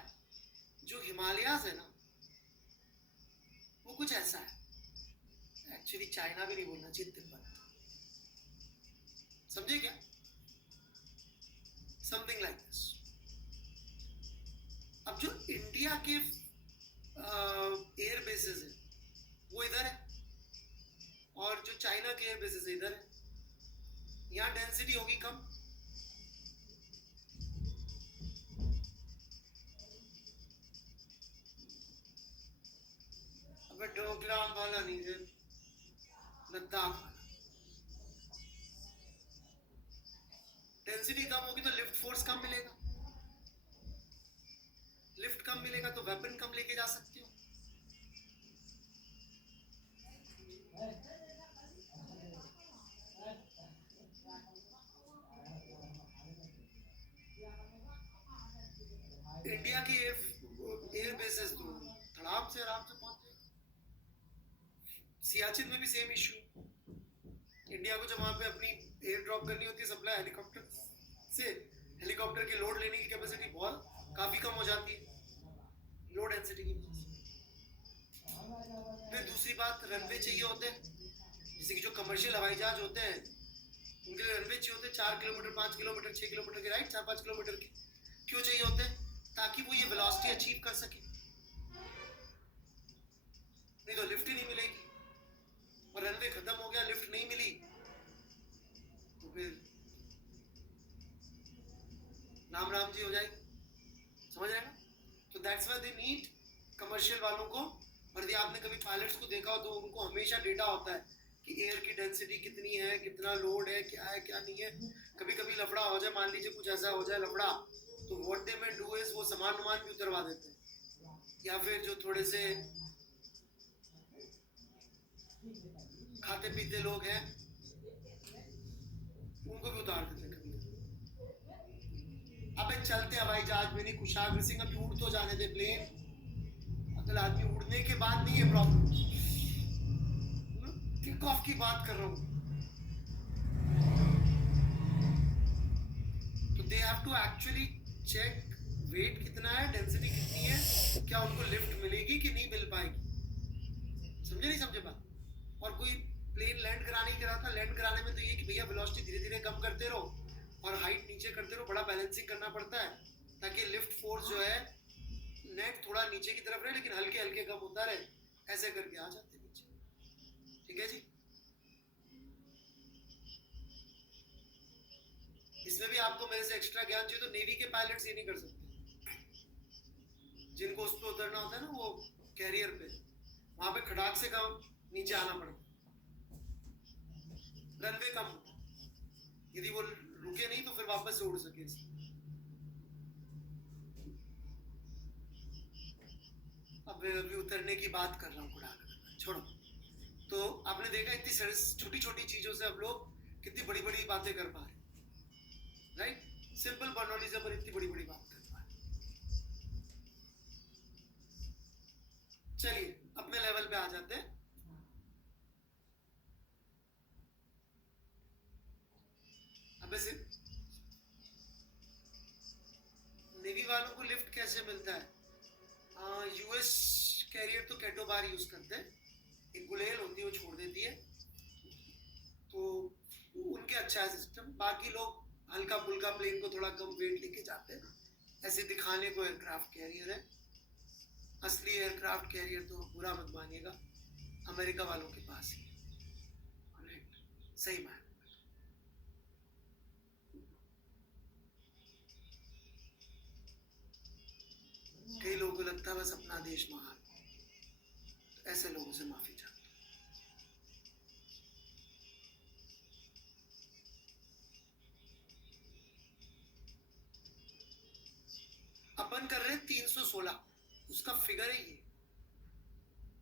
जो हिमालयाज है ना, वो कुछ ऐसा है। एक्चुअली चाइना भी नहीं बोलना चाहिए, तिब्बत। समझे क्या? Something like this. अब जो इंडिया के एयर बेसेस है वो इधर है, और जो चाइना के एयर बेसेस है इधर है। यहाँ डेंसिटी होगी कम, अबे डोकलाम वाला नहीं है, लद्दाख वाला। डेंसिटी कम होगी तो लिफ्ट फोर्स कम मिलेगा, लिफ्ट कम मिलेगा तो वेपन कम लेके जा सकते हो। इंडिया के एयर बेसेस तो धड़ाम से आराम से पहुंच जाएगा। सियाचिन में भी सेम इश्यू। इंडिया को जब वहां पे अपनी एयर ड्रॉप करनी होती है सप्लाई हेलीकॉप्टर से, हेलीकॉप्टर की लोड लेने की कैपेसिटी बहुत काफी कम हो जाती है, लो डेंसिटी की वजह से। फिर दूसरी बात, रनवे चाहिए होते हैं। जैसे कि जो कमर्शियल हवाई जहाज होते हैं उनके लिए रनवे चाहिए होते हैं 4 किलोमीटर 5 किलोमीटर 6 किलोमीटर के, राइट, 4-5 किलोमीटर के। क्यों चाहिए होते हैं? ताकि वो ये वेलोसिटी अचीव कर सके, नहीं तो लिफ्ट ही नहीं मिलेगी। और रनवे खत्म हो गया, लिफ्ट नहीं मिली, तो फिर राम राम जी हो जाएगी। समझ रहे ना? तो that's why they need commercial वालों को। और यदि आपने कभी पायलट्स को देखा हो तो उनको हमेशा डेटा होता है कि एयर की डेंसिटी कितनी है, कितना लोड है क्या नहीं है। कभी कभी लफड़ा हो जाए, मान लीजिए कुछ ऐसा हो जाए लफड़ा, तो व्हाट दे में डू इज वो सामान भी उतरवा देते हैं, या फिर जो थोड़े से खाते पीते लोग हैं उनको भी उतार देते हैं कभी। अबे चलते हवाई जहाज में नहीं कुशाग्र सिंह, अभी उड़ तो जाने दे प्लेन। अगला आदमी उड़ने के बाद नहीं है प्रॉब्लम, किक ऑफ की बात कर रहा हूँ। तो they have to actually check weight कितना है, डेंसिटी कितनी है, क्या उनको लिफ्ट मिलेगी कि नहीं मिल पाएगी। समझे नहीं समझे बात? और कोई प्लेन लैंड कराने ही करा था, लैंड कराने में तो ये कि भैया वेलोसिटी धीरे धीरे कम करते रहो और हाइट नीचे करते रहो, बड़ा बैलेंसिंग करना पड़ता है ताकि लिफ्ट फोर्स जो है नेट थोड़ा नीचे की तरफ रहे लेकिन हल्के हल्के कम होता रहे, ऐसे करके आ जाते नीचे। ठीक है जी। इसमें भी आपको मेरे से एक्स्ट्रा ज्ञान चाहिए तो नेवी के पायलट्स ये नहीं कर सकते, जिनको उस पर उतरना होता है ना वो कैरियर पे, वहां पे खड़ाक से कम नीचे आना पड़ता, रनवे कम होता, यदि वो रुके नहीं तो फिर वापस से उड़ सके। अब अभी उतरने की बात कर रहा हूँ, छोड़ो। तो आपने देखा इतनी छोटी छोटी चीजों से हम लोग कितनी बड़ी बड़ी बातें कर पा रहे, राइट? सिंपल बर्नौली से पर इतनी बड़ी बड़ी बात करना है। चलिए अपने लेवल पे आ जाते हैं। अब ऐसे नेवी वालों को लिफ्ट कैसे मिलता है? यूएस कैरियर तो कैटो बार यूज करते हैं, एक गुलेल होती है वो छोड़ देती है, तो उनके अच्छा है सिस्टम। बाकी लोग हल्का फुल्का प्लेन को थोड़ा कम वेट लेके जाते हैं, ऐसे दिखाने को एयरक्राफ्ट कैरियर है। असली एयरक्राफ्ट कैरियर तो बुरा मत मानिएगा, अमेरिका वालों के पास ही है। सही मान। कई लोगों को लगता है बस अपना देश महान, तो ऐसे लोगों से माफी चाहता हूं। अपन कर रहे हैं 316, उसका फिगर है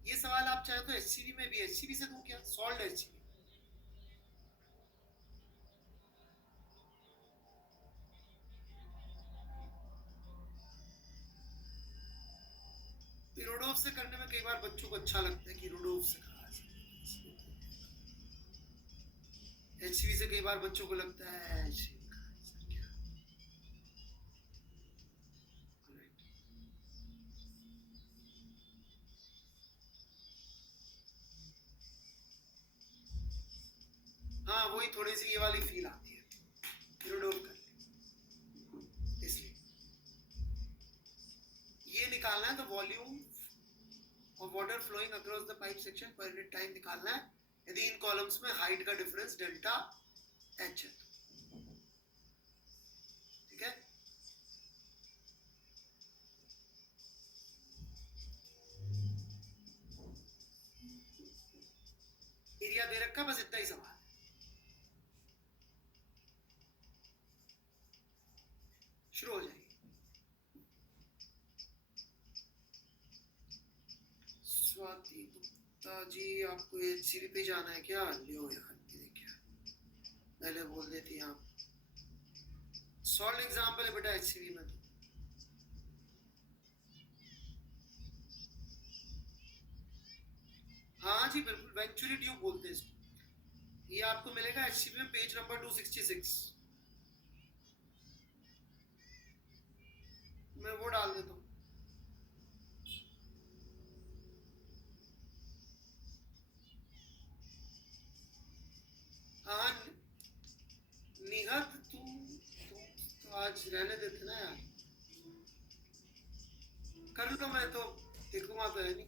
ये सवाल आप चाहे तो एचसीवी में भी, एचसीवी से दूं क्या? Solved HCV. रोडोफ से करने में कई बार बच्चों को अच्छा लगता है कि रोडोफ से कहा, एचसीवी से कई बार बच्चों को लगता है हाँ वही थोड़ी सी ये वाली फील आती है रोडोफ करने। इसलिए ये निकालना है तो वॉल्यूम और water flowing across the pipe section per unit time निकालना है। यदि इन कॉलम्स में हाइट का डिफरेंस डेल्टा एच है, ठीक है। एरिया दे रखा, बस इतना ही सवाल है। शुरू हो जाइए। स्वाति गुप्ता जी, आपको एचसीवी पे जाना है क्या? लियो यार, ये क्या पहले बोल देती आप। सॉल्ड एग्जांपल है बेटा एचसीवी में तो। हाँ जी बिल्कुल, वेंचुरी ट्यूब बोलते हैं इसको। ये आपको मिलेगा एचसीवी में पेज नंबर 266। मैं वो डाल देता हूँ। हाँ निहत, तुम तो आज रहने देते ना यार, कर लो, मैं तो देखूंगा तो है नहीं।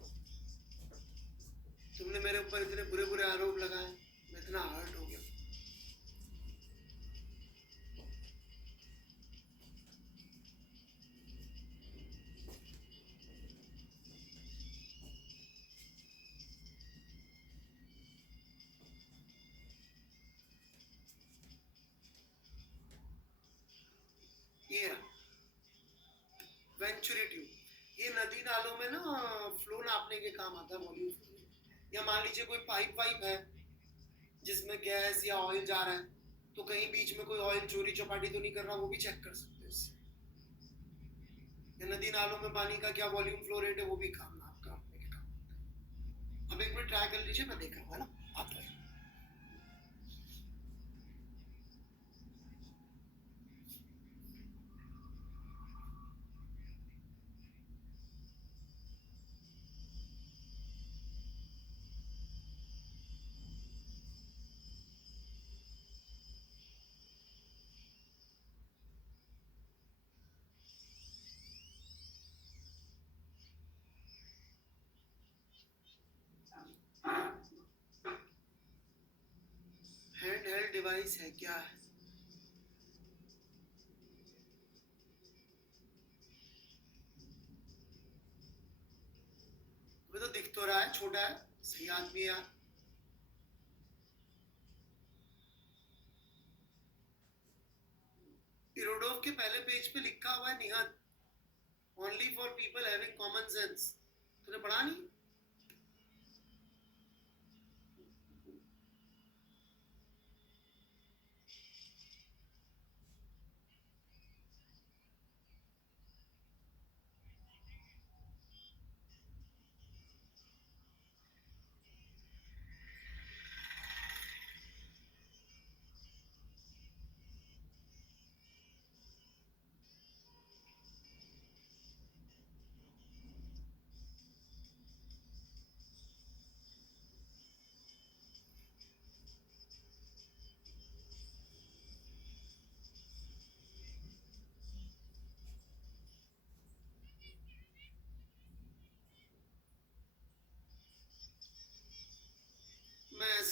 तुमने मेरे ऊपर इतने बुरे बुरे आरोप लगाए, मैं इतना हर्ट हो गया। ये वेंचुरी ट्यूब, ये नदी नालों में ना फ्लो नापने के काम आता है, वॉल्यूम। या मान लीजिए कोई पाइप वाइप है जिसमें गैस या ऑयल जा रहा है, तो कहीं बीच में कोई ऑयल चोरी चपाटी तो नहीं कर रहा, वो भी चेक कर सकते हैं इससे। या नदी नालों में पानी का क्या वॉल्यूम फ्लो रेट है, वो भी काम आपका अपने के काम। अब एक मिनट ट्राई कर लीजिए, मैं देख रहा हूँ, है ना, आप रहे। हैंड हेल्ड डिवाइस है क्या? अभी तो दिख तो रहा है छोटा है, सही आदमी है यार। इरोडोव के पहले पेज पे लिखा हुआ है निहत, only for people having common sense. तूने पढ़ा नहीं?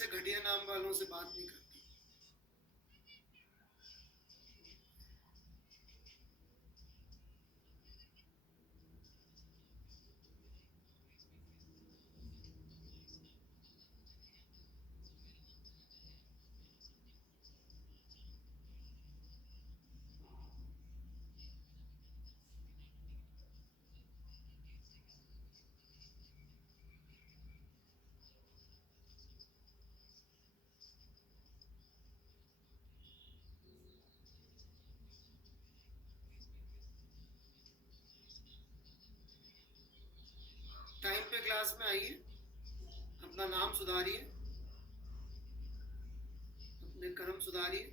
ऐसे घटिया नाम वालों से बात नहीं करती। टाइम पे क्लास में आइए, अपना नाम सुधारिए, अपने कर्म सुधारिए।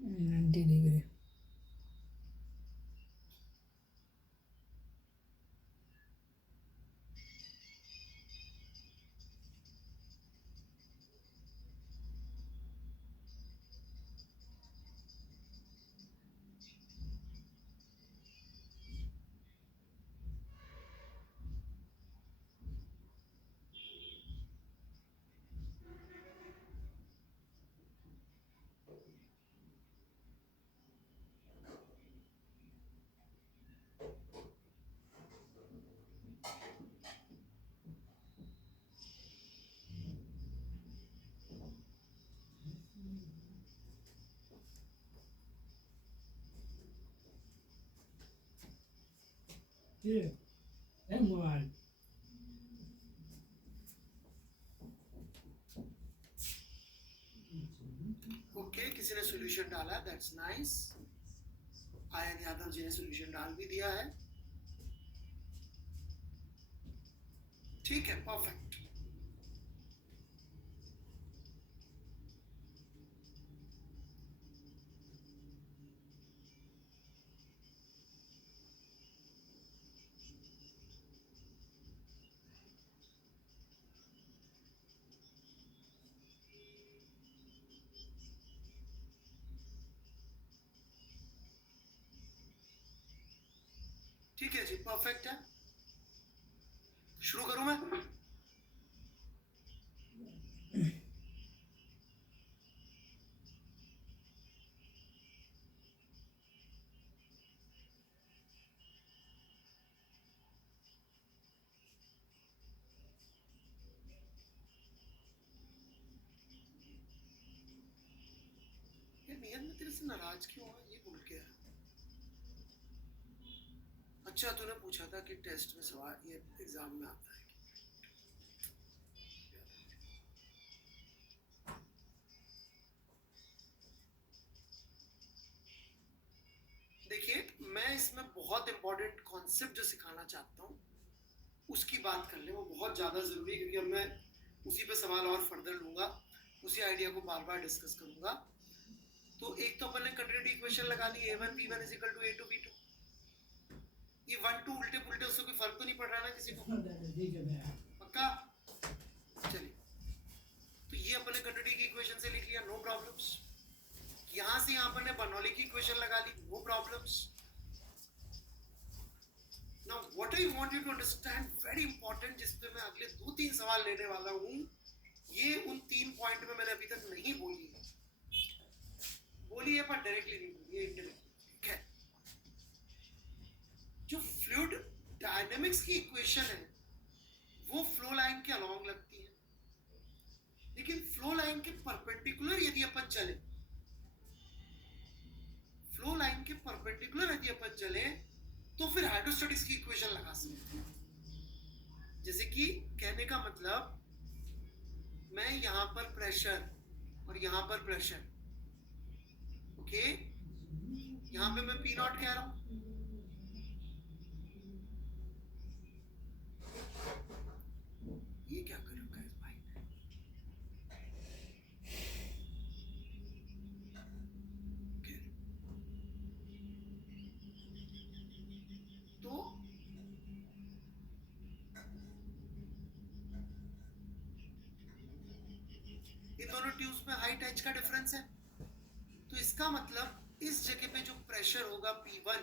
90 डिग्री। ये है मोबाइल। ओके, किसी ने सॉल्यूशन डाला, that's nice. Ion Yadav ji ने सॉल्यूशन डाल भी दिया है। ठीक है, परफेक्ट। ठीक है जी, परफेक्ट है। शुरू करूं मैं? ये नियत में तेरे से नाराज क्यों हुआ, ये भूल गया। अच्छा, तूने पूछा था कि टेस्ट में सवाल ये एग्जाम में आता है। देखिए, मैं इसमें बहुत इंपॉर्टेंट कॉन्सेप्ट जो सिखाना चाहता हूँ उसकी बात कर ले, वो बहुत ज़्यादा ज़रूरी है, क्योंकि अब मैं उसी पे सवाल और फर्दर लूँगा, उसी आइडिया को बार बार डिस्कस करूँगा। तो एक तो अपन ने कंटिन्यूटी इक्वेशन लगा ली, a1 b1 is equal to a2 b2। ये 1 2 उल्टे पुल्टे, उससे कोई फर्क तो नहीं पड़ रहा ना किसी को, पक्का? चलिए, तो ये अपन ने कंटिन्यूटी की इक्वेशन से लिख लिया, नो प्रॉब्लम्स। यहाँ से यहाँ पर ने बर्नौली की इक्वेशन लगा ली, no problems. Now what I want you to understand, very important, जिस पे मैं अगले 2-3 सवाल लेने वाला हूँ, ये उन 3 पॉइंट में मैंने अभी तक नहीं बोली है, पर डायरेक्टली नहीं बोली है, इनडायरेक्टली। ठीक है? जो फ्लूइड डायनेमिक्स की इक्वेशन है वो फ्लो लाइन के अलोंग लगती है, लेकिन फ्लो लाइन के परपेंडिकुलर यदि अपन चले, फ्लो लाइन के परपेंडिकुलर यदि अपन चले तो फिर हाइड्रोस्टैटिक्स की इक्वेशन लगा सकते हैं। जैसे कि कहने का मतलब, मैं यहां पर प्रेशर और यहां पर प्रेशर, ओके, यहां पे मैं P नॉट कह रहा हूं, ये क्या कर रखा है इस भाई ने? Okay. तो इन दोनों ट्यूब्स में हाइट h का डिफरेंस है, तो इसका मतलब इस जगह पे जो प्रेशर होगा P1,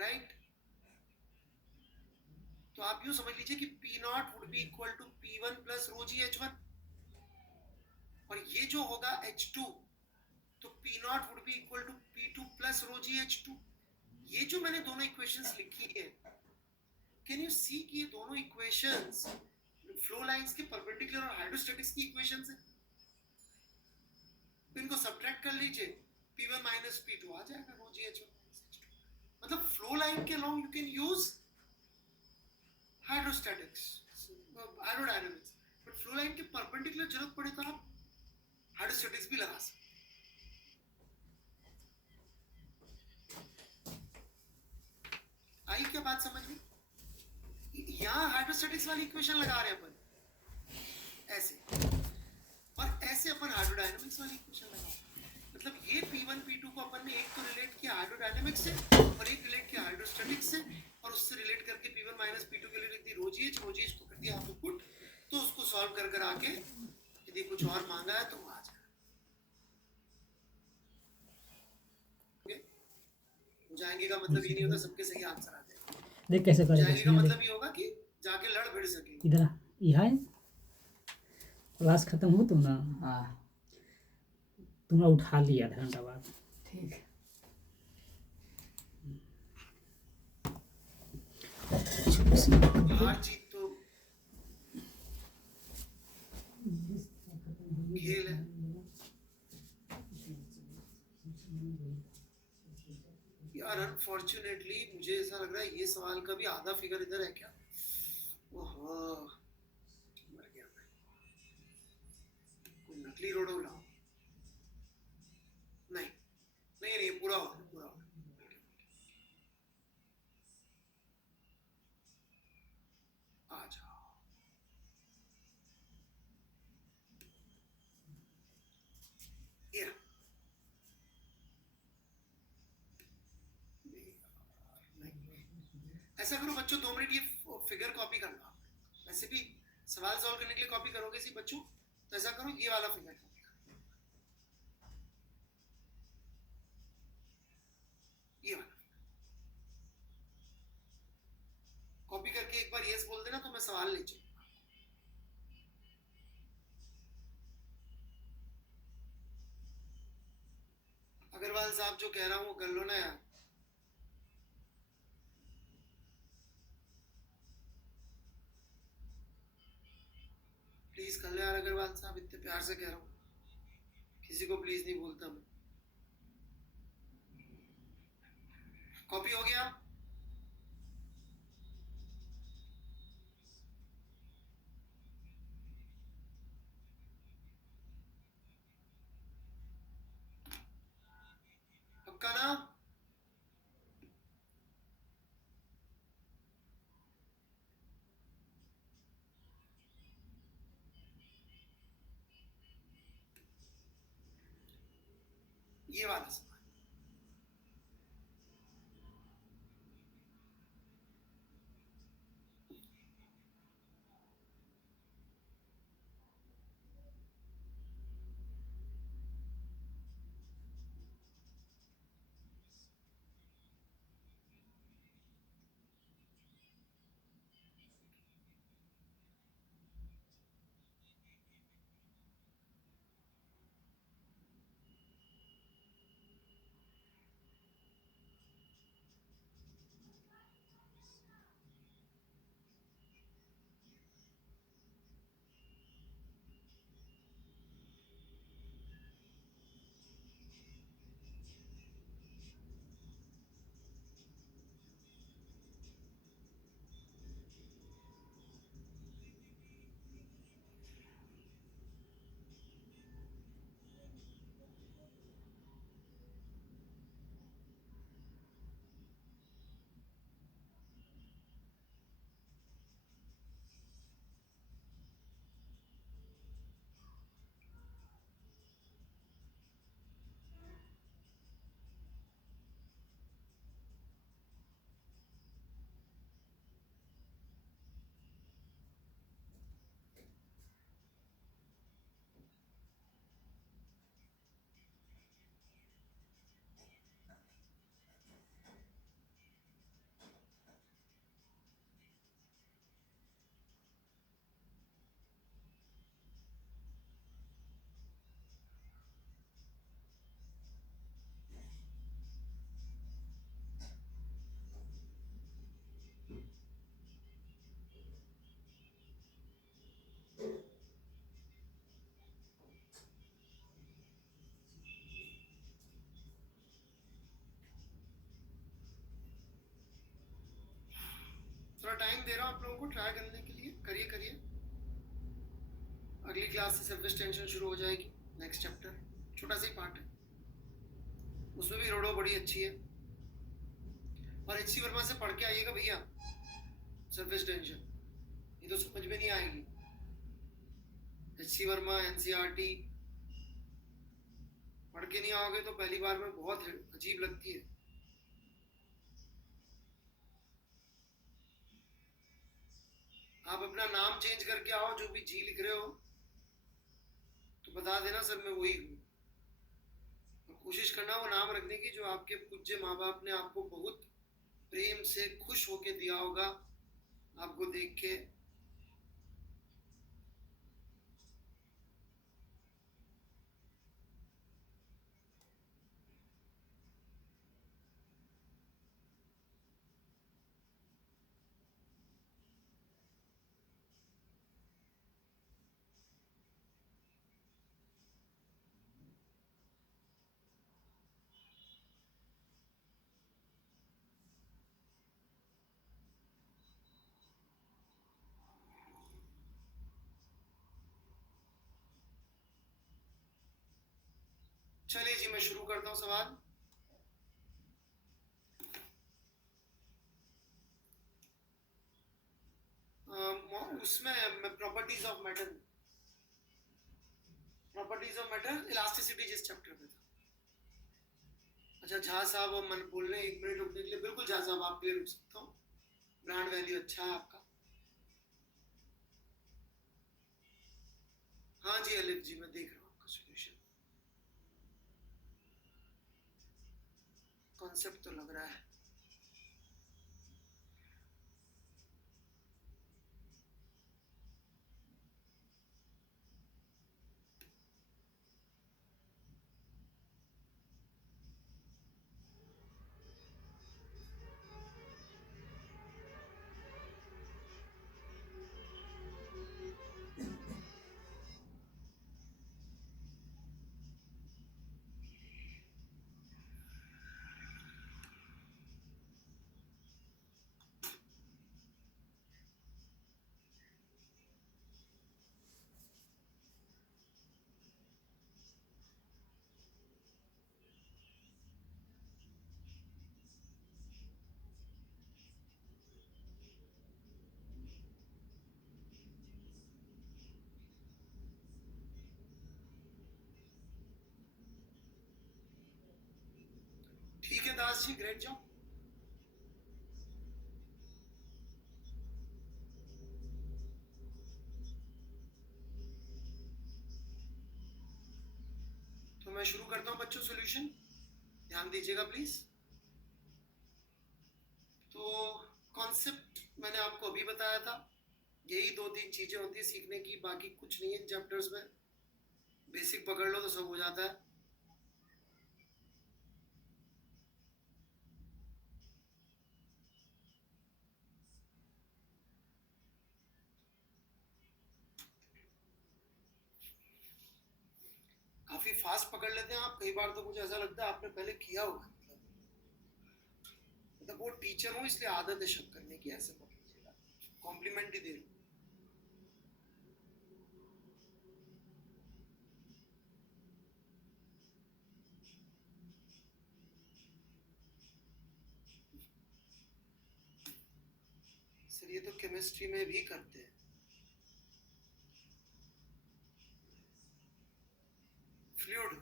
राइट, तो आप यूं समझ लीजिए कि P naught would be equal to P1 plus rho G H1, और ये जो होगा H2, तो P naught would be equal to P2 plus rho G H2। ये जो मैंने दोनों इक्वेशंस लिखी है, कैन यू सी कि ये दोनों इक्वेशंस फ्लो लाइंस के परपेंडिकुलर और हाइड्रोस्टैटिक्स की इक्वेशंस है। इनको सब्ट्रैक्ट कर लीजिए, P1 माइनस P2 आ जाएगा रो जी H1। मतलब फ्लो लाइन के along you can use hydrostatics, hydrodynamics, but flow line के परपेंडिकुलर जरूरत पड़े तो आप हाइड्रोस्टैटिक्स भी लगा सकते। आई क्या बात समझ में? यहाँ हाइड्रोस्टैटिक्स वाली इक्वेशन लगा रहे हैं अपन ऐसे, और ऐसे अपन हाइड्रोडायनामिक्स वाली इक्वेशन लगा रहे हैं। मतलब ये P1 P2 को अपन ने एक तो रिलेट किया हाइड्रोडायनामिक्स से और एक रिलेट किया हाइड्रोस्टैटिक्स से, और उससे रिलेट करके P1 माइनस P2 के लिए लिख दी रो जी H को कर दिया आपको पुट। तो उसको सॉल्व कर आके यदि कुछ और मांगा है तो वो आ जाएगा। जाएंगे का मतलब ये नहीं होता सबके सही आंसर आ जाएगा। देख कैसे करेगा। जाएंगे का मतलब ये होगा कि जाके लड़ भिड़ सके। इधर यहाँ क्लास खत्म हो तो ना, हाँ तुमने उठा लिया आधा घंटा बाद। ठीक है। हार जीत तो खेल है। यार अनफॉर्चुनेटली मुझे ऐसा लग रहा है ये सवाल का भी आधा फिगर इधर है क्या? ओहो, मर गया मैं। कोई नकली रोडो लाओ। नहीं नहीं नहीं, पूरा हो गया, पूरा हो गया। आ जाओ। ये ऐसा करो बच्चों, 2 मिनट ये फिगर कॉपी कर लो। वैसे भी सवाल सॉल्व करने के लिए कॉपी करोगे सी बच्चों, तो ऐसा करो ये वाला फिगर कॉपी करो, ये वाला कॉपी करके एक बार यस बोल देना तो मैं सवाल ले चलूंगा। अग्रवाल साहब जो कह रहा हूँ वो कर लो ना यार। प्लीज कर लो यार अग्रवाल साहब, इतने प्यार से कह रहा हूँ, किसी को प्लीज नहीं बोलता मैं। कॉपी हो गया? पक्का ना? ये वाला सवाल दे रहा हूँ आप लोगों को ट्राई करने के लिए, करिए करिए। अगली क्लास से सर्विस टेंशन शुरू हो जाएगी, नेक्स्ट चैप्टर, छोटा सा ही पार्ट है, उसमें भी रोडो बड़ी अच्छी है। और एच सी वर्मा से पढ़ के आइएगा भैया सर्विस टेंशन, ये तो समझ में नहीं आएगी। एच सी वर्मा एनसीईआरटी पढ़ के नहीं आओगे तो पहली बार में बहुत अजीब लगती है। आप अपना नाम चेंज करके आओ, जो भी जी लिख रहे हो तो बता देना सर मैं वही हूँ। कोशिश करना वो नाम रखने की जो आपके पूज्य माँ बाप ने आपको बहुत प्रेम से खुश होके दिया होगा आपको देख के। चलिए जी मैं शुरू करता हूँ सवाल। उसमें properties of matter, properties of matter elasticity जिस चैप्टर में था। अच्छा झा साहब और मन बोल रहे हैं 1 मिनट रुकने के लिए, बिल्कुल झा साहब आप रुक सकता हूँ, ब्रांड वैल्यू अच्छा है आपका। हाँ जी अलिफ जी मैं देख रहा हूँ आपका सोल्यूशन, कॉन्सेप्ट तो लग रहा है। ठीक है दास जी, ग्रेट जॉब। तो मैं शुरू करता हूँ बच्चों सॉल्यूशन, ध्यान दीजिएगा प्लीज। तो कॉन्सेप्ट मैंने आपको अभी बताया था, यही 2-3 चीजें होती है सीखने की, बाकी कुछ नहीं है चैप्टर्स में, बेसिक पकड़ लो तो सब हो जाता है। काफी फास्ट पकड़ लेते हैं आप, कई बार तो मुझे ऐसा लगता है आपने पहले किया होगा, मतलब वो टीचर हूँ इसलिए आदत है शक करने की, ऐसे मत लीजिएगा, कॉम्प्लीमेंट ही दे रहा हूँ। सर ये तो केमिस्ट्री में भी करते हैं। फ्लूइड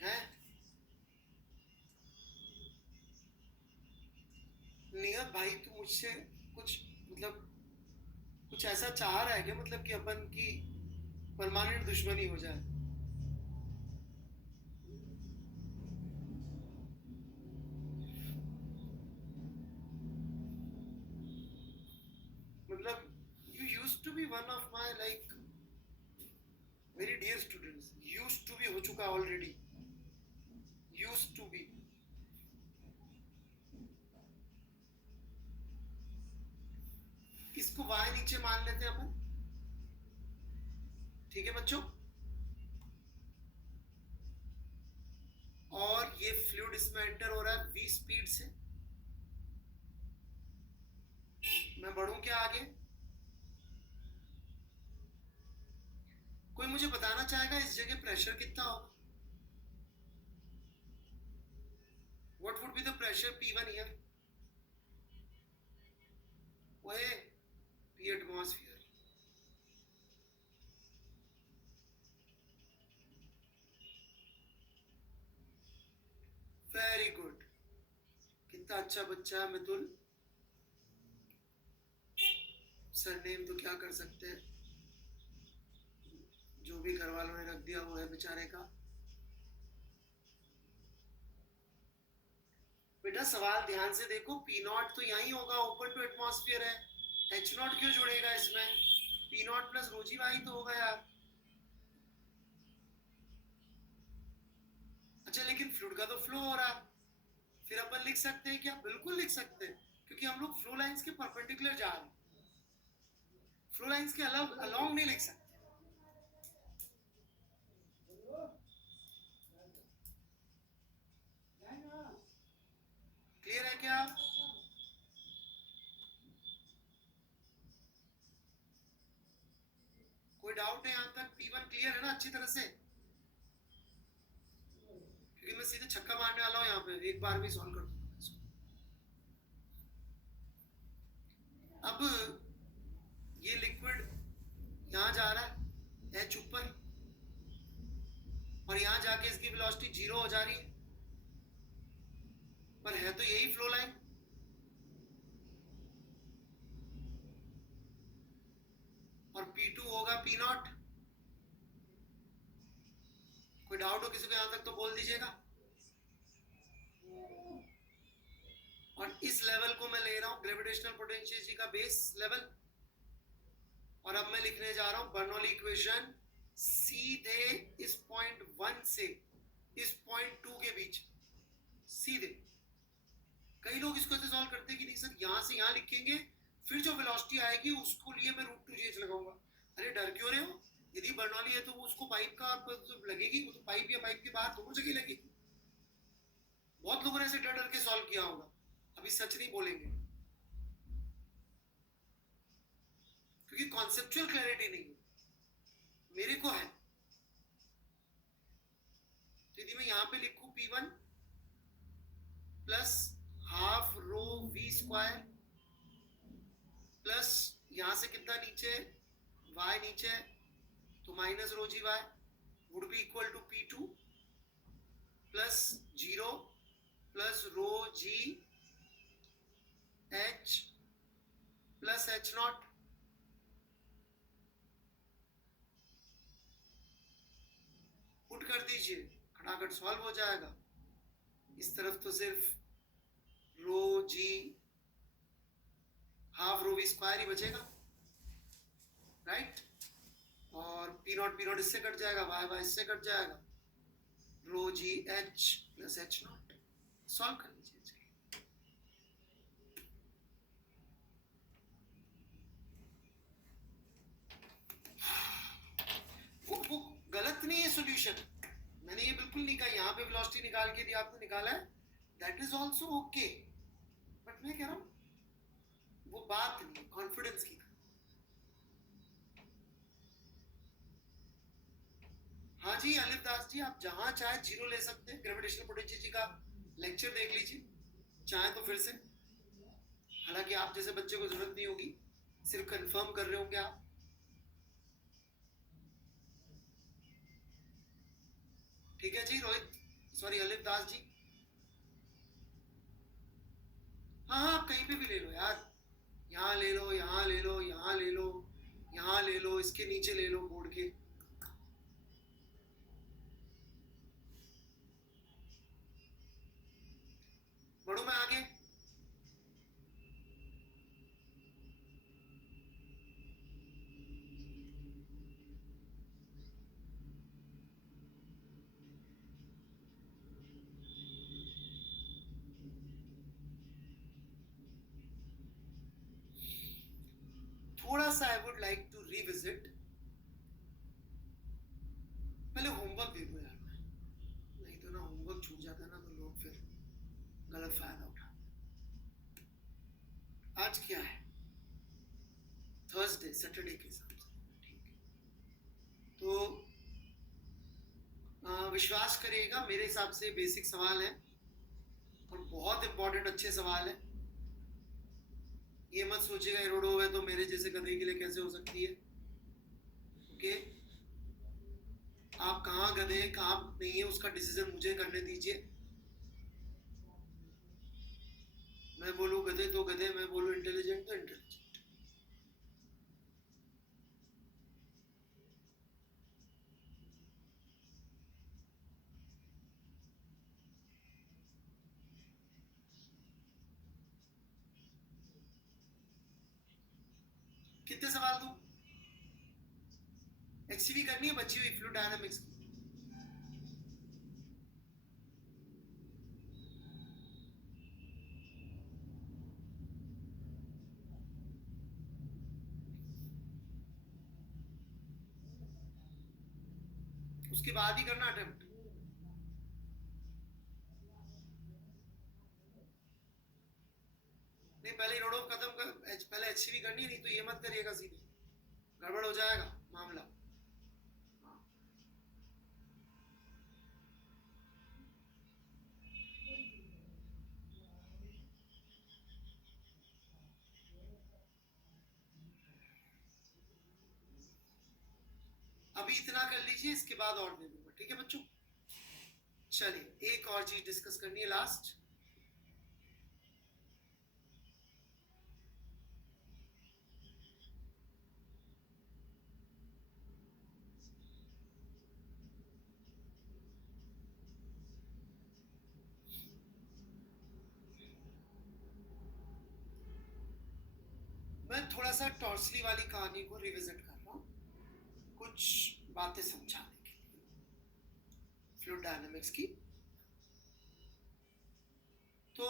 है, नियत भाई तू मुझसे कुछ मतलब कुछ ऐसा चाह रहा है क्या, मतलब कि अपन की परमानेंट दुश्मनी हो जाए? मतलब you used to be one of my like very dear students, used to be हो चुका already, used to be। इसको y नीचे मान लेते हैं अपन, ठीक है बच्चों। और ये फ्लूइड इसमें एंटर हो रहा है v स्पीड से, मैं बढ़ूं क्या आगे? कोई मुझे बताना चाहेगा इस जगह प्रेशर कितना होगा? What would be the pressure P1 here? ओए, P atmosphere. Very good. कितना अच्छा बच्चा है मितुल. सरनेम तो क्या कर सकते हैं, जो भी घर वालों ने रख दिया वो है बेचारे का. बेटा सवाल ध्यान से देखो, पी नॉट तो यही होगा, ओपन टू एटमॉस्फेयर है. एच नॉट क्यों जुड़ेगा इसमें? पी नॉट प्लस रोजी वाई तो होगा यार. अच्छा लेकिन फ्लूइड का तो फ्लो हो रहा है, फिर अपन लिख सकते हैं क्या? बिल्कुल लिख सकते हैं, क्योंकि हम लोग फ्लो लाइंस के परपेंडिकुलर जा रहे हैं. फ्लो लाइंस के अलग अलोंग नहीं लिख सकते. क्लियर है क्या? कोई डाउट है यहां तक? P1 क्लियर है ना अच्छी तरह से? क्योंकि मैं सीधे छक्का मारने वाला हूं यहाँ पे, एक बार में सॉल्व कर दूंगा इसको. अब ये लिक्विड यहाँ जा रहा है, एच ऊपर, और यहाँ जाके इसकी वेलोसिटी 0 हो जा रही है, पर है तो यही फ्लो लाइन. और P2 होगा P नॉट. कोई डाउट हो किसी को यहां तक तो बोल दीजिएगा. और इस लेवल को मैं ले रहा हूं ग्रेविटेशनल पोटेंशियल का बेस लेवल, और अब मैं लिखने जा रहा हूं बर्नौली इक्वेशन सीधे इस पॉइंट 1 से इस पॉइंट 2 के बीच सीधे. कई लोग इसको ऐसे सॉल्व करते हैं कि नहीं सर यहां से यहां लिखेंगे, फिर जो वेलोसिटी आएगी उसको लिए मैं √2gh लगाऊंगा. अरे डर क्यों रहे हो? यदि बर्नौली है तो उसको पाइप का तो लगेगी, वो तो पाइप या पाइप के बाहर दोनों जगह लगेगी. बहुत लोगों ने ऐसे डर डर के सॉल्व किया होगा. अभी सच नहीं बोलेंगे क्योंकि कॉन्सेप्चुअल क्लैरिटी नहीं है, मेरे को है. तो यदि मैं यहां पे लिखूं P1 plus half rho we square plus यहां से कितना नीचे, y नीचे, तो minus rho G Y would be equal to P2 plus 0 plus rho ji H plus H naught. Put कर दीजिए, खटाखट सॉल्व हो जाएगा. इस तरफ तो सिर्फ rho g half rho we square ही बचेगा, राइट. और पी नॉट इससे कट जाएगा, वाई वाई इससे कट जाएगा, rho ji H plus H not. Solve कर लीजिए इसके. वो गलत नहीं है सॉल्यूशन, मैंने ये बिल्कुल नहीं कहा यहाँ पे वेलोसिटी निकाल के दिया आपने निकाला है, that is also okay. But मैं कह रहा हूं वो बात नहीं, कॉन्फिडेंस की. हाँ जी अलिफ दास जी, आप जहां चाहे 0 ले सकते हैं. ग्रेविटेशनल पोटेंशियल जी का लेक्चर देख लीजिए चाहे तो फिर से. हालांकि आप जैसे बच्चे को जरूरत नहीं होगी, सिर्फ कंफर्म कर रहे होंगे आप. ठीक है जी रोहित, सॉरी अलिफ दास जी. हाँ हाँ आप कहीं पे भी ले लो यार, यहाँ ले लो, यहाँ ले लो, यहाँ ले लो, यहाँ ले लो, इसके नीचे ले लो बोर्ड के. बढ़ू मैं आगे. थोड़ा सा I would like to revisit. पहले होमवर्क दे दो यार, नहीं तो ना होमवर्क छूट जाता है ना तो लोग फिर गलत फायदा उठाते. आज क्या है? थर्सडे सैटरडे के हिसाब से, ठीक है। तो विश्वास करिएगा, मेरे हिसाब से बेसिक सवाल है और बहुत इंपॉर्टेंट अच्छे सवाल है। ये मत सोचिएगा एरोडो है तो मेरे जैसे गधे के लिए कैसे हो सकती है। ओके, आप कहाँ गधे कहाँ नहीं है उसका डिसीजन मुझे करने दीजिए। मैं बोलूँ गधे तो गधे, मैं बोलूँ इंटेलिजेंट तो इंटेलिजेंट। कितने सवाल दूं? HCV करनी है बची हुई फ्लूइड डायनामिक्स की। उसके बाद ही करना अटेम्प्ट। नहीं, पहले रोड ऑफ खत्म कर, पहले HCV करनी है, नहीं तो ये मत करिएगा, सीधे गड़बड़ हो जाएगा मामला। अभी इतना कर लीजिए, इसके बाद और दे दूंगा, ठीक है बच्चों। चलिए एक और चीज डिस्कस करनी है, लास्ट। मैं थोड़ा सा टॉर्सली वाली कहानी को रिविजिट कर रहा हूँ, कुछ बातें समझाने के लिए फ्लूइड डायनामिक्स की। तो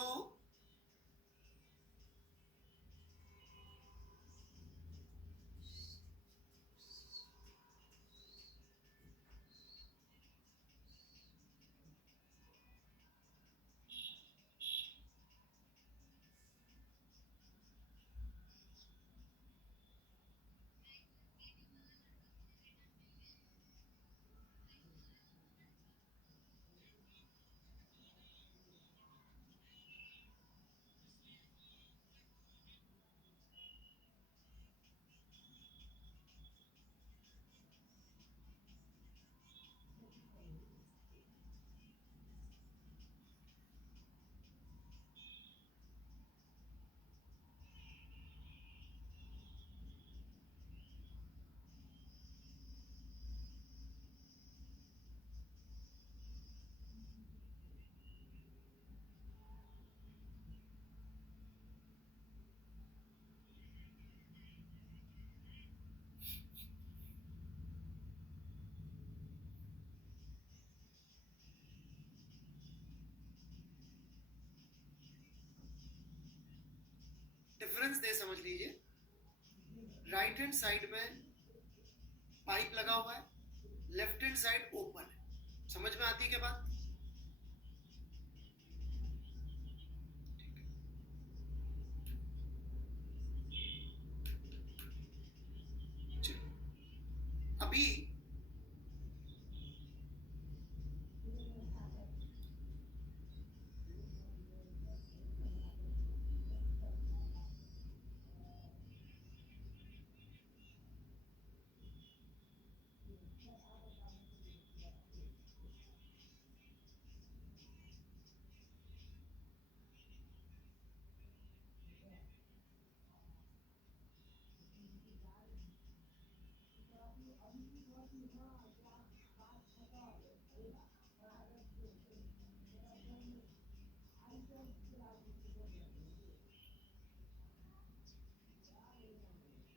डिफरेंस दे समझ लीजिए, राइट हैंड साइड में पाइप लगा हुआ है, लेफ्ट हैंड साइड ओपन है। समझ में आती है क्या बात? अभी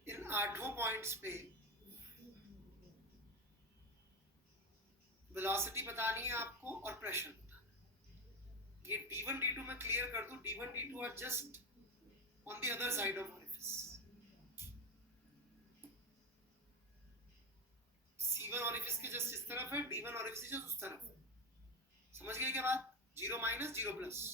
इन 8 पॉइंट्स पे वेलोसिटी बतानी है आपको और प्रेशर बताना है। ये D1 D2 में क्लियर कर दूं, D1 D2 are just on the other side of orifice. C1 orifice के जस्ट इस तरफ है, D1 ऑरिफिस जस्ट उस तरफ है। समझ गए क्या बात? 0 माइनस 0 प्लस।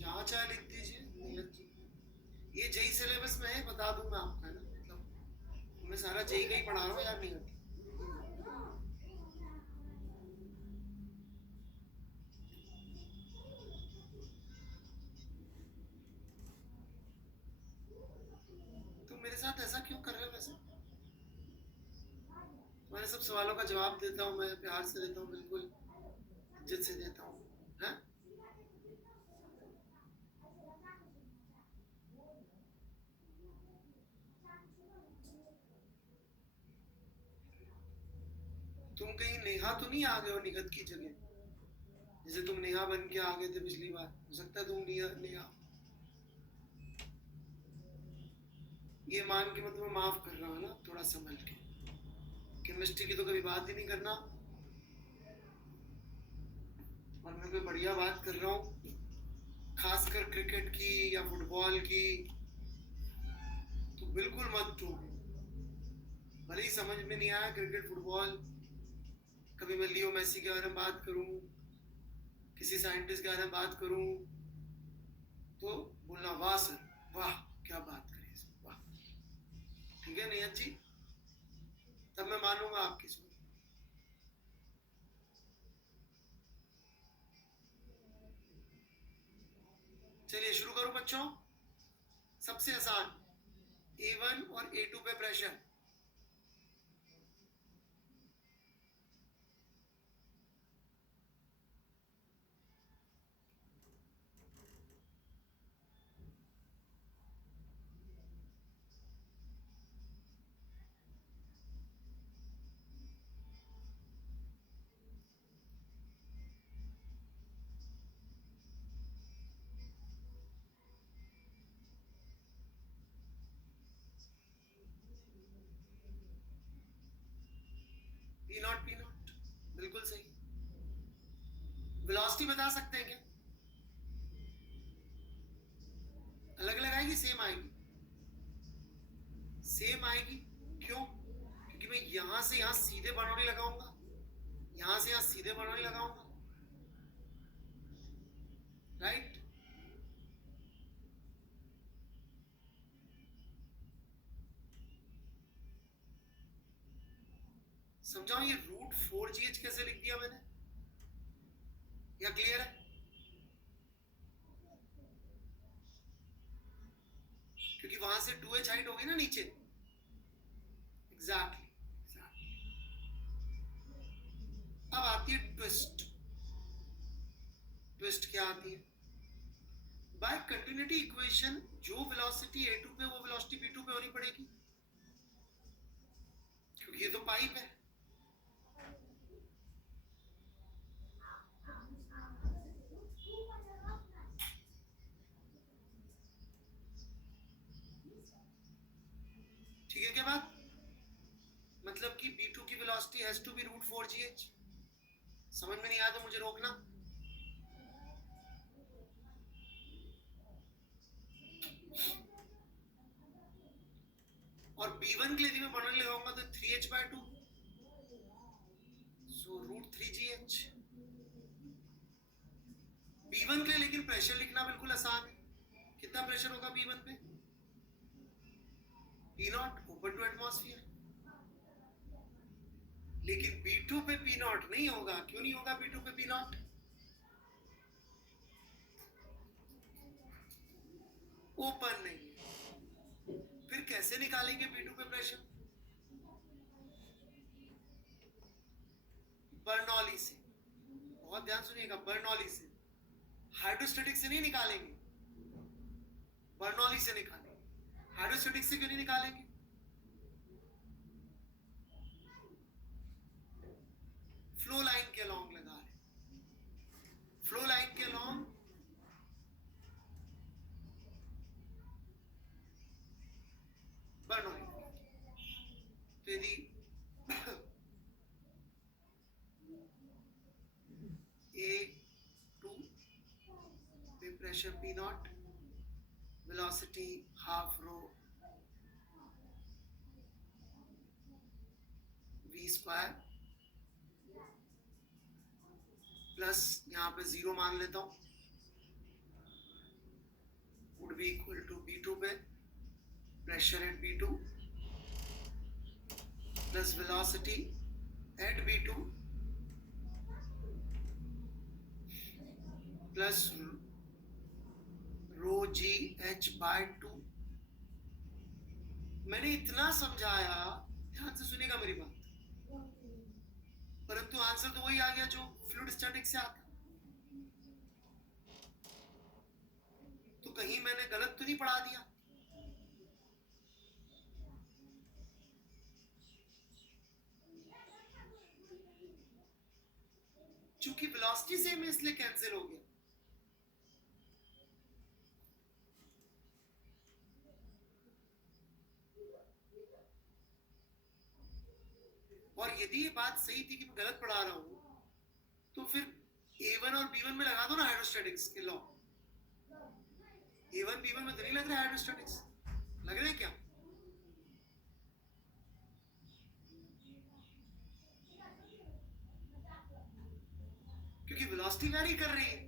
जहाँ चाहे लिख दीजिए नीरज जी। ये जेई सिलेबस में है, बता दूं मैं आपको, है ना, मतलब मैं सारा जेई का ही पढ़ा रहा हूँ यार नीरज। तुम मेरे साथ ऐसा क्यों कर रहे हो वैसे? तुम्हारे सब सवालों का जवाब देता हूँ मैं, प्यार से देता हूँ, बिल्कुल इज्जत से देता हूँ, हैं? तुम कहीं नेहा तो नहीं आ गए हो निगत की जगह? जैसे तुम नेहा बन के आ गए थे पिछली बार, हो सकता है तुम नेहा नेहा। ये मान के मैं तुम्हें माफ कर रहा हूँ ना, थोड़ा संभल के। केमिस्ट्री की तो कभी बात ही नहीं करना, और मैं कोई बढ़िया बात कर रहा हूँ, खासकर क्रिकेट की या फुटबॉल की, तो बिल्कुल मत टोको। भले ही समझ में नहीं आया क्रिकेट फुटबॉल, कभी मैं लियो मेसी के बारे में बात करूं, किसी साइंटिस्ट के बारे में बात करूं, तो बोलना वाह सर, वाह क्या बात करी सर, वाह। ठीक है नीरज जी, तब मैं मानूंगा आपकी सुन। चलिए शुरू करूं बच्चों। सबसे आसान, A1 और A2 पे प्रेशर। P0 बिल्कुल सही। वेलोसिटी बता सकते हैं क्या? अलग अलग आएगी, सेम आएगी? सेम आएगी। क्यों? क्योंकि मैं यहां से यहां सीधे बर्नौली लगाऊंगा, यहां से यहां सीधे बर्नौली लगाऊंगा, राइट? समझाओ ये √4GH कैसे लिख दिया मैंने, या क्लियर है? क्योंकि वहां से 2H हाइट होगी ना नीचे। एग्जैक्टली। अब आती है ट्विस्ट। ट्विस्ट क्या आती है? बाय कंटिन्यूटी इक्वेशन जो वेलोसिटी A2 पे वो वेलोसिटी B2 पे होनी पड़ेगी, क्योंकि ये तो पाइप है। ठीक है क्या बात? मतलब कि B2 की velocity has to be √4gh। समझ में नहीं आया तो मुझे रोकना। और B1 के लिए यदि मैं वर्णन लगाऊंगा तो 3h/2, सो √3gh। B1 के लिए लेकिन प्रेशर लिखना बिल्कुल आसान है। कितना प्रेशर होगा B1 पे? P0 open to atmosphere. लेकिन B2 पे P0 नहीं होगा। क्यों नहीं होगा B2 पे P0? ओपन नहीं है। फिर कैसे निकालेंगे B2 पे प्रेशर? बर्नौली से। बहुत ध्यान सुनिएगा, बर्नौली से। हाइड्रोस्टैटिक से नहीं निकालेंगे, बर्नौली से निकालेंगे। हाइड्रोस्टैटिक से क्यों नहीं निकालेंगे? फ्लो लाइन के अलॉन्ग लगा रहे। फ्लो लाइन के अलॉन्ग बर्नौली। तो यदि A2 पे pressure P0, velocity half rho v² plus यहां पे 0 मान लेता हूं, would be equal to B2 पे pressure at B2 plus velocity at B2 plus ρgh/2। मैंने इतना समझाया, ध्यान से सुनिएगा मेरी बात, परंतु आंसर तो वही आ गया जो फ्लूइड स्टैटिक से आता। तो कहीं मैंने गलत तो नहीं पढ़ा दिया? चूंकि वेलोसिटी सेम है इसलिए कैंसिल हो गया। और यदि ये बात सही थी कि मैं गलत पढ़ा रहा हूं, तो फिर A1 और B1 में लगा दो ना हाइड्रोस्टैटिक्स के लॉ। A1 B1 में तो नहीं लग रहा हाइड्रोस्टैटिक्स, लग रहे हैं क्या? क्योंकि वेलोसिटी वैरी कर रही है।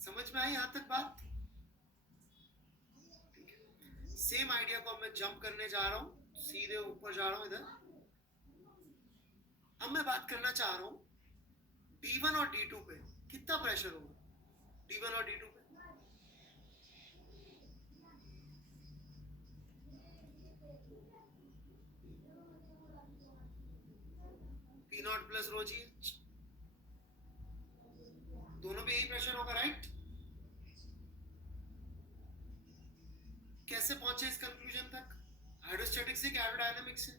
समझ में आई यहां तक बात? सेम आइडिया को मैं जंप करने जा रहा हूं, सीधे ऊपर जा रहा हूं इधर। अब मैं बात करना चाह रहा हूं D1 और D2 पे कितना प्रेशर होगा? D1 और D2 पे P0 प्लस ρgh, दोनों पे यही प्रेशर होगा, राइट? कैसे पहुंचे इस कंक्लूजन तक? हाइड्रोस्टैटिक से कि एरोडायनामिक्स से?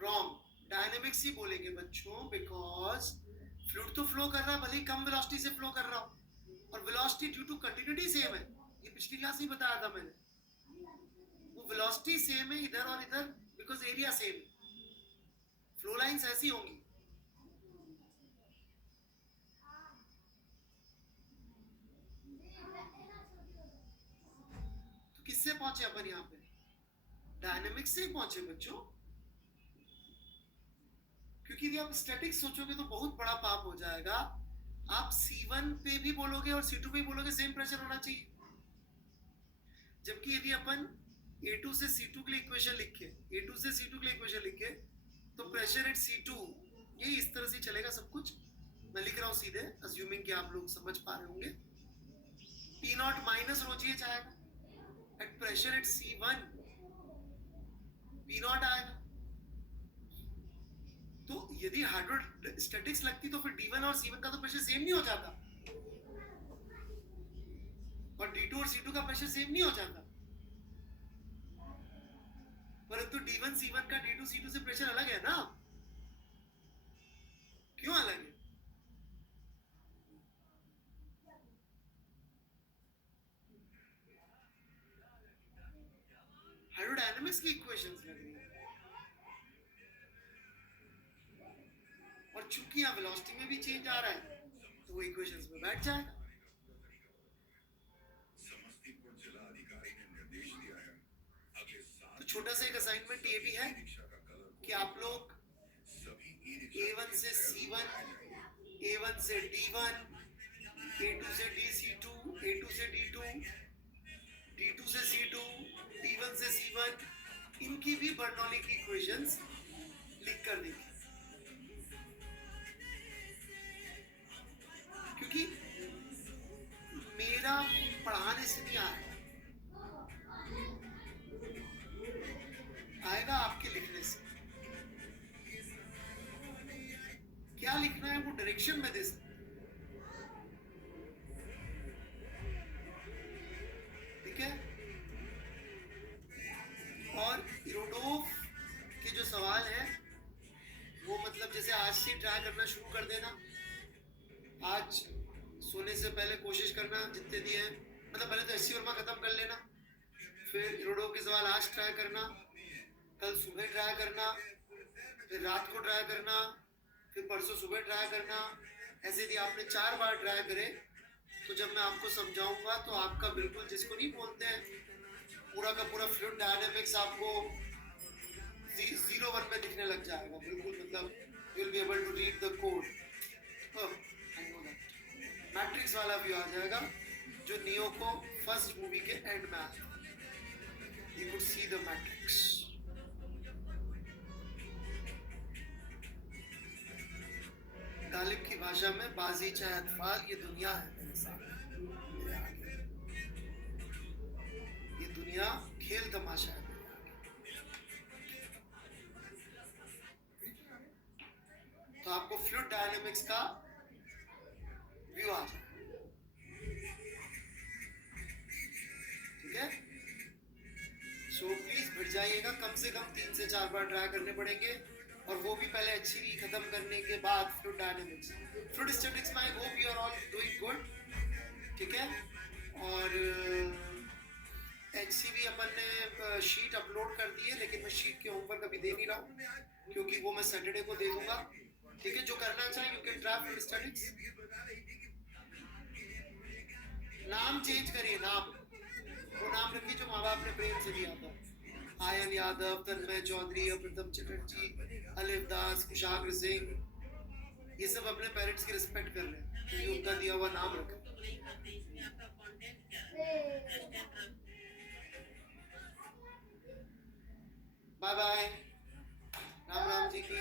रॉन्ग, डायनामिक्स ही बोलेंगे बच्चों, बिकॉज फ्लूइड तो फ्लो कर रहा है, भले ही कम वेलोसिटी से फ्लो कर रहा हो, और velocity due to continuity same है। ये पिछली क्लास में बताया था मैंने, वो वेलोसिटी सेम है इधर और इधर, बिकॉज एरिया सेम है। फ्लो लाइंस ऐसी होंगी। तो किससे पहुंचे अपन यहां पे? डायनामिक्स से ही पहुंचे बच्चों। क्योंकि यदि आप स्टैटिक्स सोचोगे तो बहुत बड़ा पाप हो जाएगा। आप C1 पे भी बोलोगे और C2 पे भी बोलोगे सेम प्रेशर होना चाहिए, जबकि यदि अपन A2 से C2 के लिए इक्वेशन लिखे, A2 से C2 के लिए इक्वेशन लिखे, तो प्रेशर एट C2 ये इस तरह से चलेगा सब कुछ। मैं लिख रहा हूं सीधे, अज्यूमिंग कि आप लोग समझ पा रहे होंगे। P naught minus rho g h आएगा. At pressure at C1 P naught आएगा. तो यदि हाइड्रोस्टैटिक्स लगती तो फिर D1 और C1 का तो प्रेशर सेम नहीं हो जाता, और D2 और C2 का प्रेशर सेम नहीं हो जाता. परंतु D1 C1 का D2 C2 से प्रेशर अलग है ना. क्यों अलग है? हाइड्रोडायनामिक्स की इक्वेशंस लग रही है, और चूंकि यहाँ वेलोसिटी में भी चेंज आ रहा है तो वो इक्वेशंस में बैठ जाएगा. तो छोटा सा एक असाइनमेंट ये भी है कि आप लोग A1 से C1, A1 से D1, A2 से DC2, A2 से D2, D2 से C2, D1 से C1, इनकी भी बर्नौली की इक्वेशंस लिख कर देखिए, क्योंकि मेरा पढ़ाने से नहीं आएगा आपके लिखने से. क्या लिखना है वो डायरेक्शन में दे सकते. ठीक है. और इरोडोव के जो सवाल है वो मतलब जैसे आज से ट्राई करना शुरू कर देना. आज सोने से पहले कोशिश करना जितने दिए हैं, मतलब पहले तो एससी वर्मा खत्म कर लेना, फिर इरोडोव के सवाल आज ट्राई करना, कल सुबह ट्राई करना, फिर रात को ट्राई करना, फिर परसों सुबह ट्राई करना. ऐसे यदि आपने 4 बार ट्राई करे तो जब मैं आपको समझाऊंगा तो आपका बिल्कुल, जिसको नहीं बोलते हैं पूरा का पूरा फ्लूइड डायनामिक्स आपको 0-1 में दिखने लग जाएगा बिल्कुल. मतलब you will be able to read the code. Matrix वाला भी आ जाएगा जो नियो को फर्स्ट मूवी के एंड में आता है. You could see the matrix. Ghalib की भाषा में बाजी चाहे अतफाल, ये दुनिया है मेरे सामने, मेरे आगे. ये दुनिया खेल तमाशा है मेरे आगे. तो आपको फ्लूइड डायनामिक्स का व्यू आ जाए. ठीक है. सो प्लीज भिड़ जाइएगा, कम से कम 3 से 4 बार ट्राई करने पड़ेंगे, और वो भी पहले HCV खत्म करने के बाद फ्लूइड डायनामिक्स. फ्लूइड स्टैटिक्स में I hope you are all doing good. ठीक है. और HCV अपन ने शीट अपलोड कर दी है, लेकिन मैं शीट के होमवर्क अभी दे नहीं रहा हूँ क्योंकि वो मैं सैटरडे को दे दूंगा. ठीक है. जो करना चाहे you can try fluid statics. नाम चेंज करिए, नाम वो नाम रखिए जो माँ बाप ने प्रेम से दिया था. आयन यादव, तन्मय चौधरी, अप्रतम चटर्जी, अलिफ दास, कुशाग्र सिंह, ये सब अपने पेरेंट्स की रिस्पेक्ट कर रहे हैं क्योंकि उनका दिया हुआ नाम रखें. Bye bye. राम राम जी की.